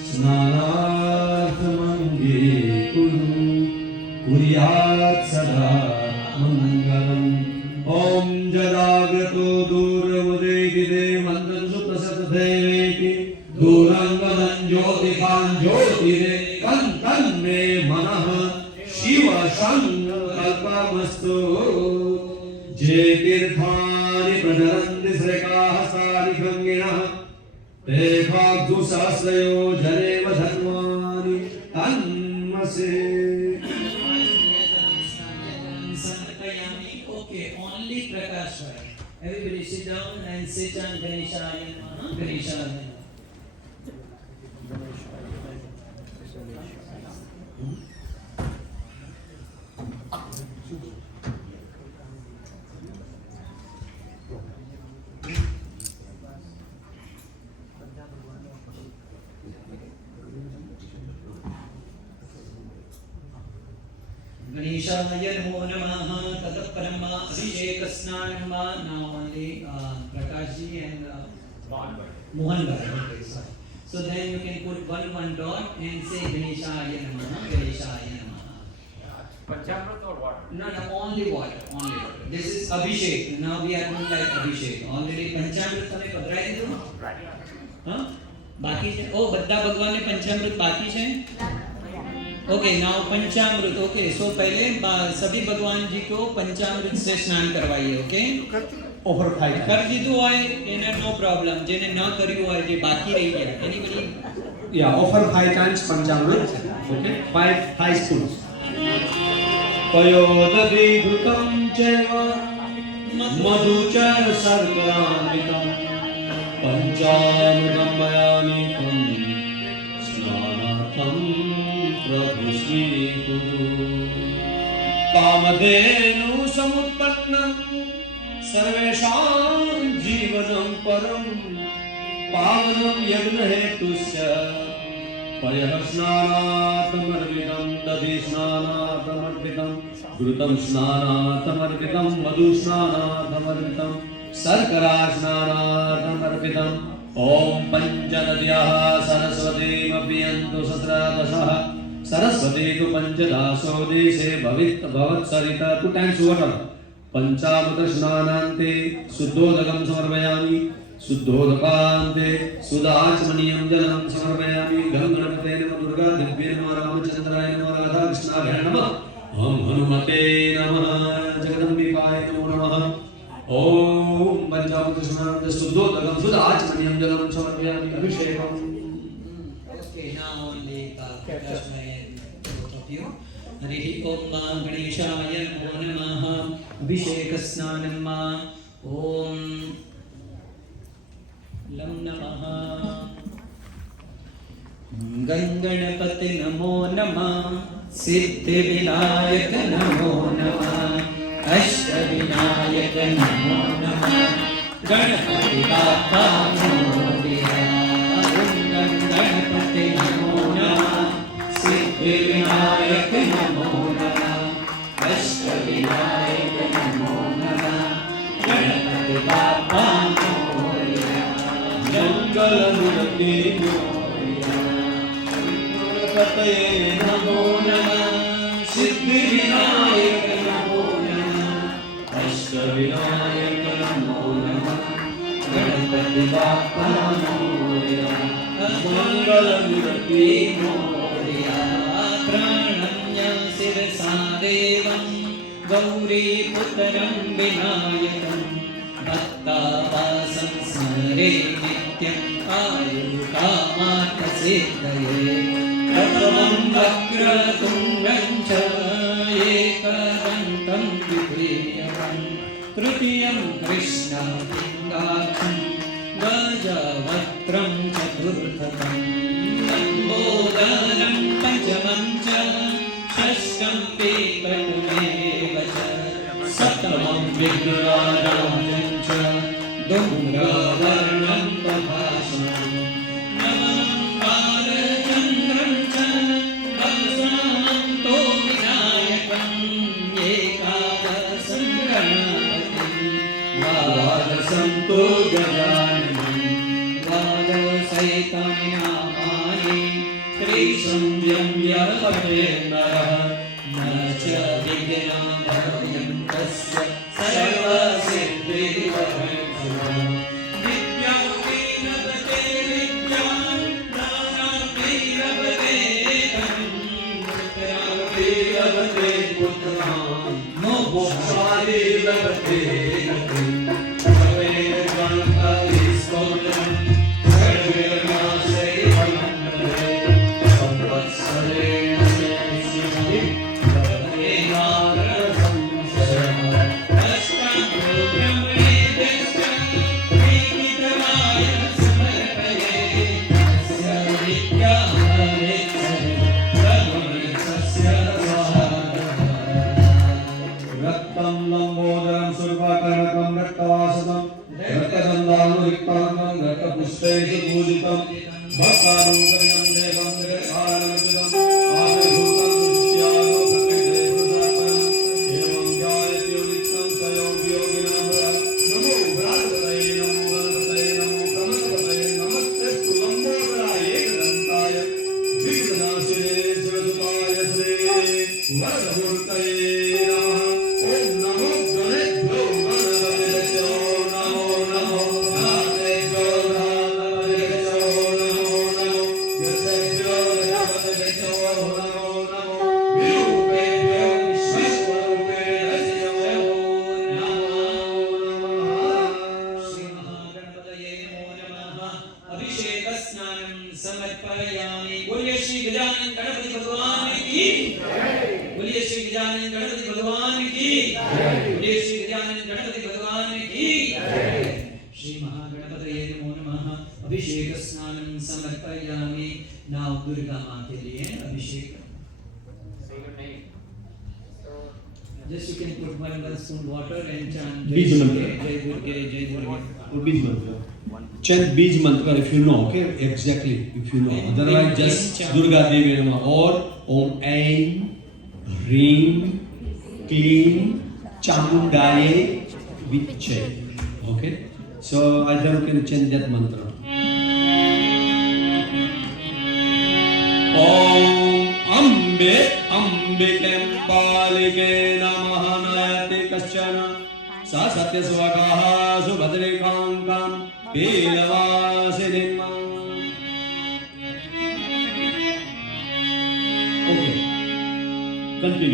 Snanarthamange Kuru Kuryat Sada Mangalam Om Jadagrato Duravudegide Mandan Sutasatadeveki Durangadan Jyotikan Jyotire Kantan Me Manaha Shiva Shankalpamastu Jetirthani Prajaranti Srekahasari Ganginah Te Bhagdu Sasrayo Janeva Dharmani Tanmase. Okay, only Prakash Rai. Everybody sit down and sit on Ganeshaya Namaha, Ganeshaya Namaha. Ganeshaya Namo Namaha. Tatah Parama Abhishek Snanam. Now only Prakash ji and Mohan Bhai. Okay, sorry. So then you can put one dot and say Ganeshaya Namaha, Ganeshaya Namaha. Panchamrit or what? No, only water, only water. This is Abhishek. Now we are doing like Abhishek. Already Panchamrit हमें पधराई दो. हाँ? बाकी है? ओ बद्दा भगवान ने पंचामृत बाकी है? Okay, now पंचामृत. Okay, सो पहले सभी भगवान जी को पंचामृत से स्नान करवाइए. ओके? Offer 5. कर દીધું હોય એને નો પ્રોબ્લેમ, જેને ન કર્યું હોય જે બાકી રહી ગયા. Anybody? Yeah, offer 5 times Panchamrit. Okay, 5 spoons. पयोदधि घृतं चैव मधु च शर्करामृतं पञ्चामृतं मया नीतं स्नानार्थं प्रभु श्रीकुरु कामधेनु समुत्पन्नं सर्वेषां जीवनं परं पावनं यज्ञहेतुस्य पयः स्नानार्थमर्पितं दधि स्नानार्थमर्पितं घृतं स्नानार्थमर्पितं मधु स्नानार्थमर्पितं शर्करा स्नानार्थमर्पितं ॐ पञ्चनद्यः सरस्वतीमपियन्तु सस्रदशः सरस्वती तु पंचदासो देशे भवत्सरिता 2 times water पंचामृत स्नानान्ते शुद्धोदकं समर्पयामि शुद्धोदकान्ते सुधाचमनीयं जलं समर्पयामि गं गणपते नमः दुर्गा दिव्ये नमः रामचन्द्राय नमः राधा कृष्णाय नमः ओम हनुमते नमः जगदम्बिकाय नमो नमः ओम पंचामृत स्नानान्ते शुद्धोदकं सुधाचमनीयं जलं समर्पयामि अभिषेकम्. Okay, now only both of you. Harihi Om Ganeshaya Namo Namaha. Abhisheka Snanam Om Lam Namaha. Ganganapati Namo Namah. Siddhi Vinayak Namo Namah. Ashtavinayaka Namo Namah. Ganapati Bappa Moria. Ganapati Namo Namah. Siddhi Vinayaka Namo Namah. Ashtavinayaka Namo Namah. Ganapati Bappa Moria. Mangalamurti Moria. Ganapataye Namo Namah. Siddhi Vinayaka Namo Namah. Ashtavinayaka Namo Namah. Ganapati Bappa Moria. Mangalamurti Moria. Pranamya Sirasa Devam Gauri Putram Vinayakam Bhaktavasam Smare Nityam Ayukamata Siddhaye Pratamam Vakratungam Cha Ekadantam Vidhiyam Trutiyam Krishna Pingacham Gajavatram Chaturthatam Lambodaram Panchamam Cha Shashtam Pekatumeva Cha Saptamam Vignarajam Cha Dumravarnam Prabhasam Navamam Balachandram Cha Vasamanto Vinayakam Ekadasam Ganapatim Vadasanto Gajanam Vadasaitam Namani Trisham Vyamyapavendara Nacha Vignam Bhavyam Tasya Sarva Siddhi Bhavyam Vidyam Vinavate Vidyam Pranam Vinavate Tam Putram Vinavate Putram Mokshadi Vinavate Gatim Savena Ganta Iskolam Sarvena Sevanandare Samvatsalena Siddhi Bhavate Nagarasam Sarva Ashtam Brahmavedesya Vikitavaya Samarpaye Asya Vidya Bhavetsari Brahmanisasya Sahara Raktam Lambodaram Survakarnakam Raktavasam Raktasandanuhiktanam Raktapushpesu Pujitam Bhaktanugarinam Devam Jagadanamajidam Āvibhutam Sushityago Prakritai Purushārpanam Evam Jayati Udittam Sayogyoginam Namo Bhradvataye Namo Ganapataye Namo Pramadapataye Namastestu Lambodaraye Ekadantaya Vignanashine Sivasutaya Sri Varadamurtaye Namaha Om Namo Ganebhyo Ganapatayo Namo Namo Ganebhyo Ganapatayo Namo Namo Yasebhyo Ganapatayo Namo Namo Virupebhyo Vishwarupeyo Namo Namaha Shri Mahaganapaye Namo Namaha. Abhisheka Snanam Samarpayami. बोलिए श्री गजानन गणपति भगवान की बोलिए श्री गजानन गणपति भगवान की बोलिए श्री गजानन गणपति भगवान की श्री महागणपतये नमो नमः. अभिषेक स्नानं समर्पयामि. नाउ दुर्गा मां के लिए अभिषेक. Say your name. Just you can put one spoon water and chant Beej mantra. Jai Durga, Jai Durga. or Beej mantra. Chant Beej mantra if you know, okay? Exactly, if you know. Otherwise, just Durga Devi Namah or Om Aim Hreem Kleem Chamundaye Viche. Okay? So, either you can chant that mantra. Om Am Ambe अम्बिके पालिके नमः नयति कश्चन सा सत्यस्वकाः सुभद्रिकाङ्कां पीलवासिनीम् okay continue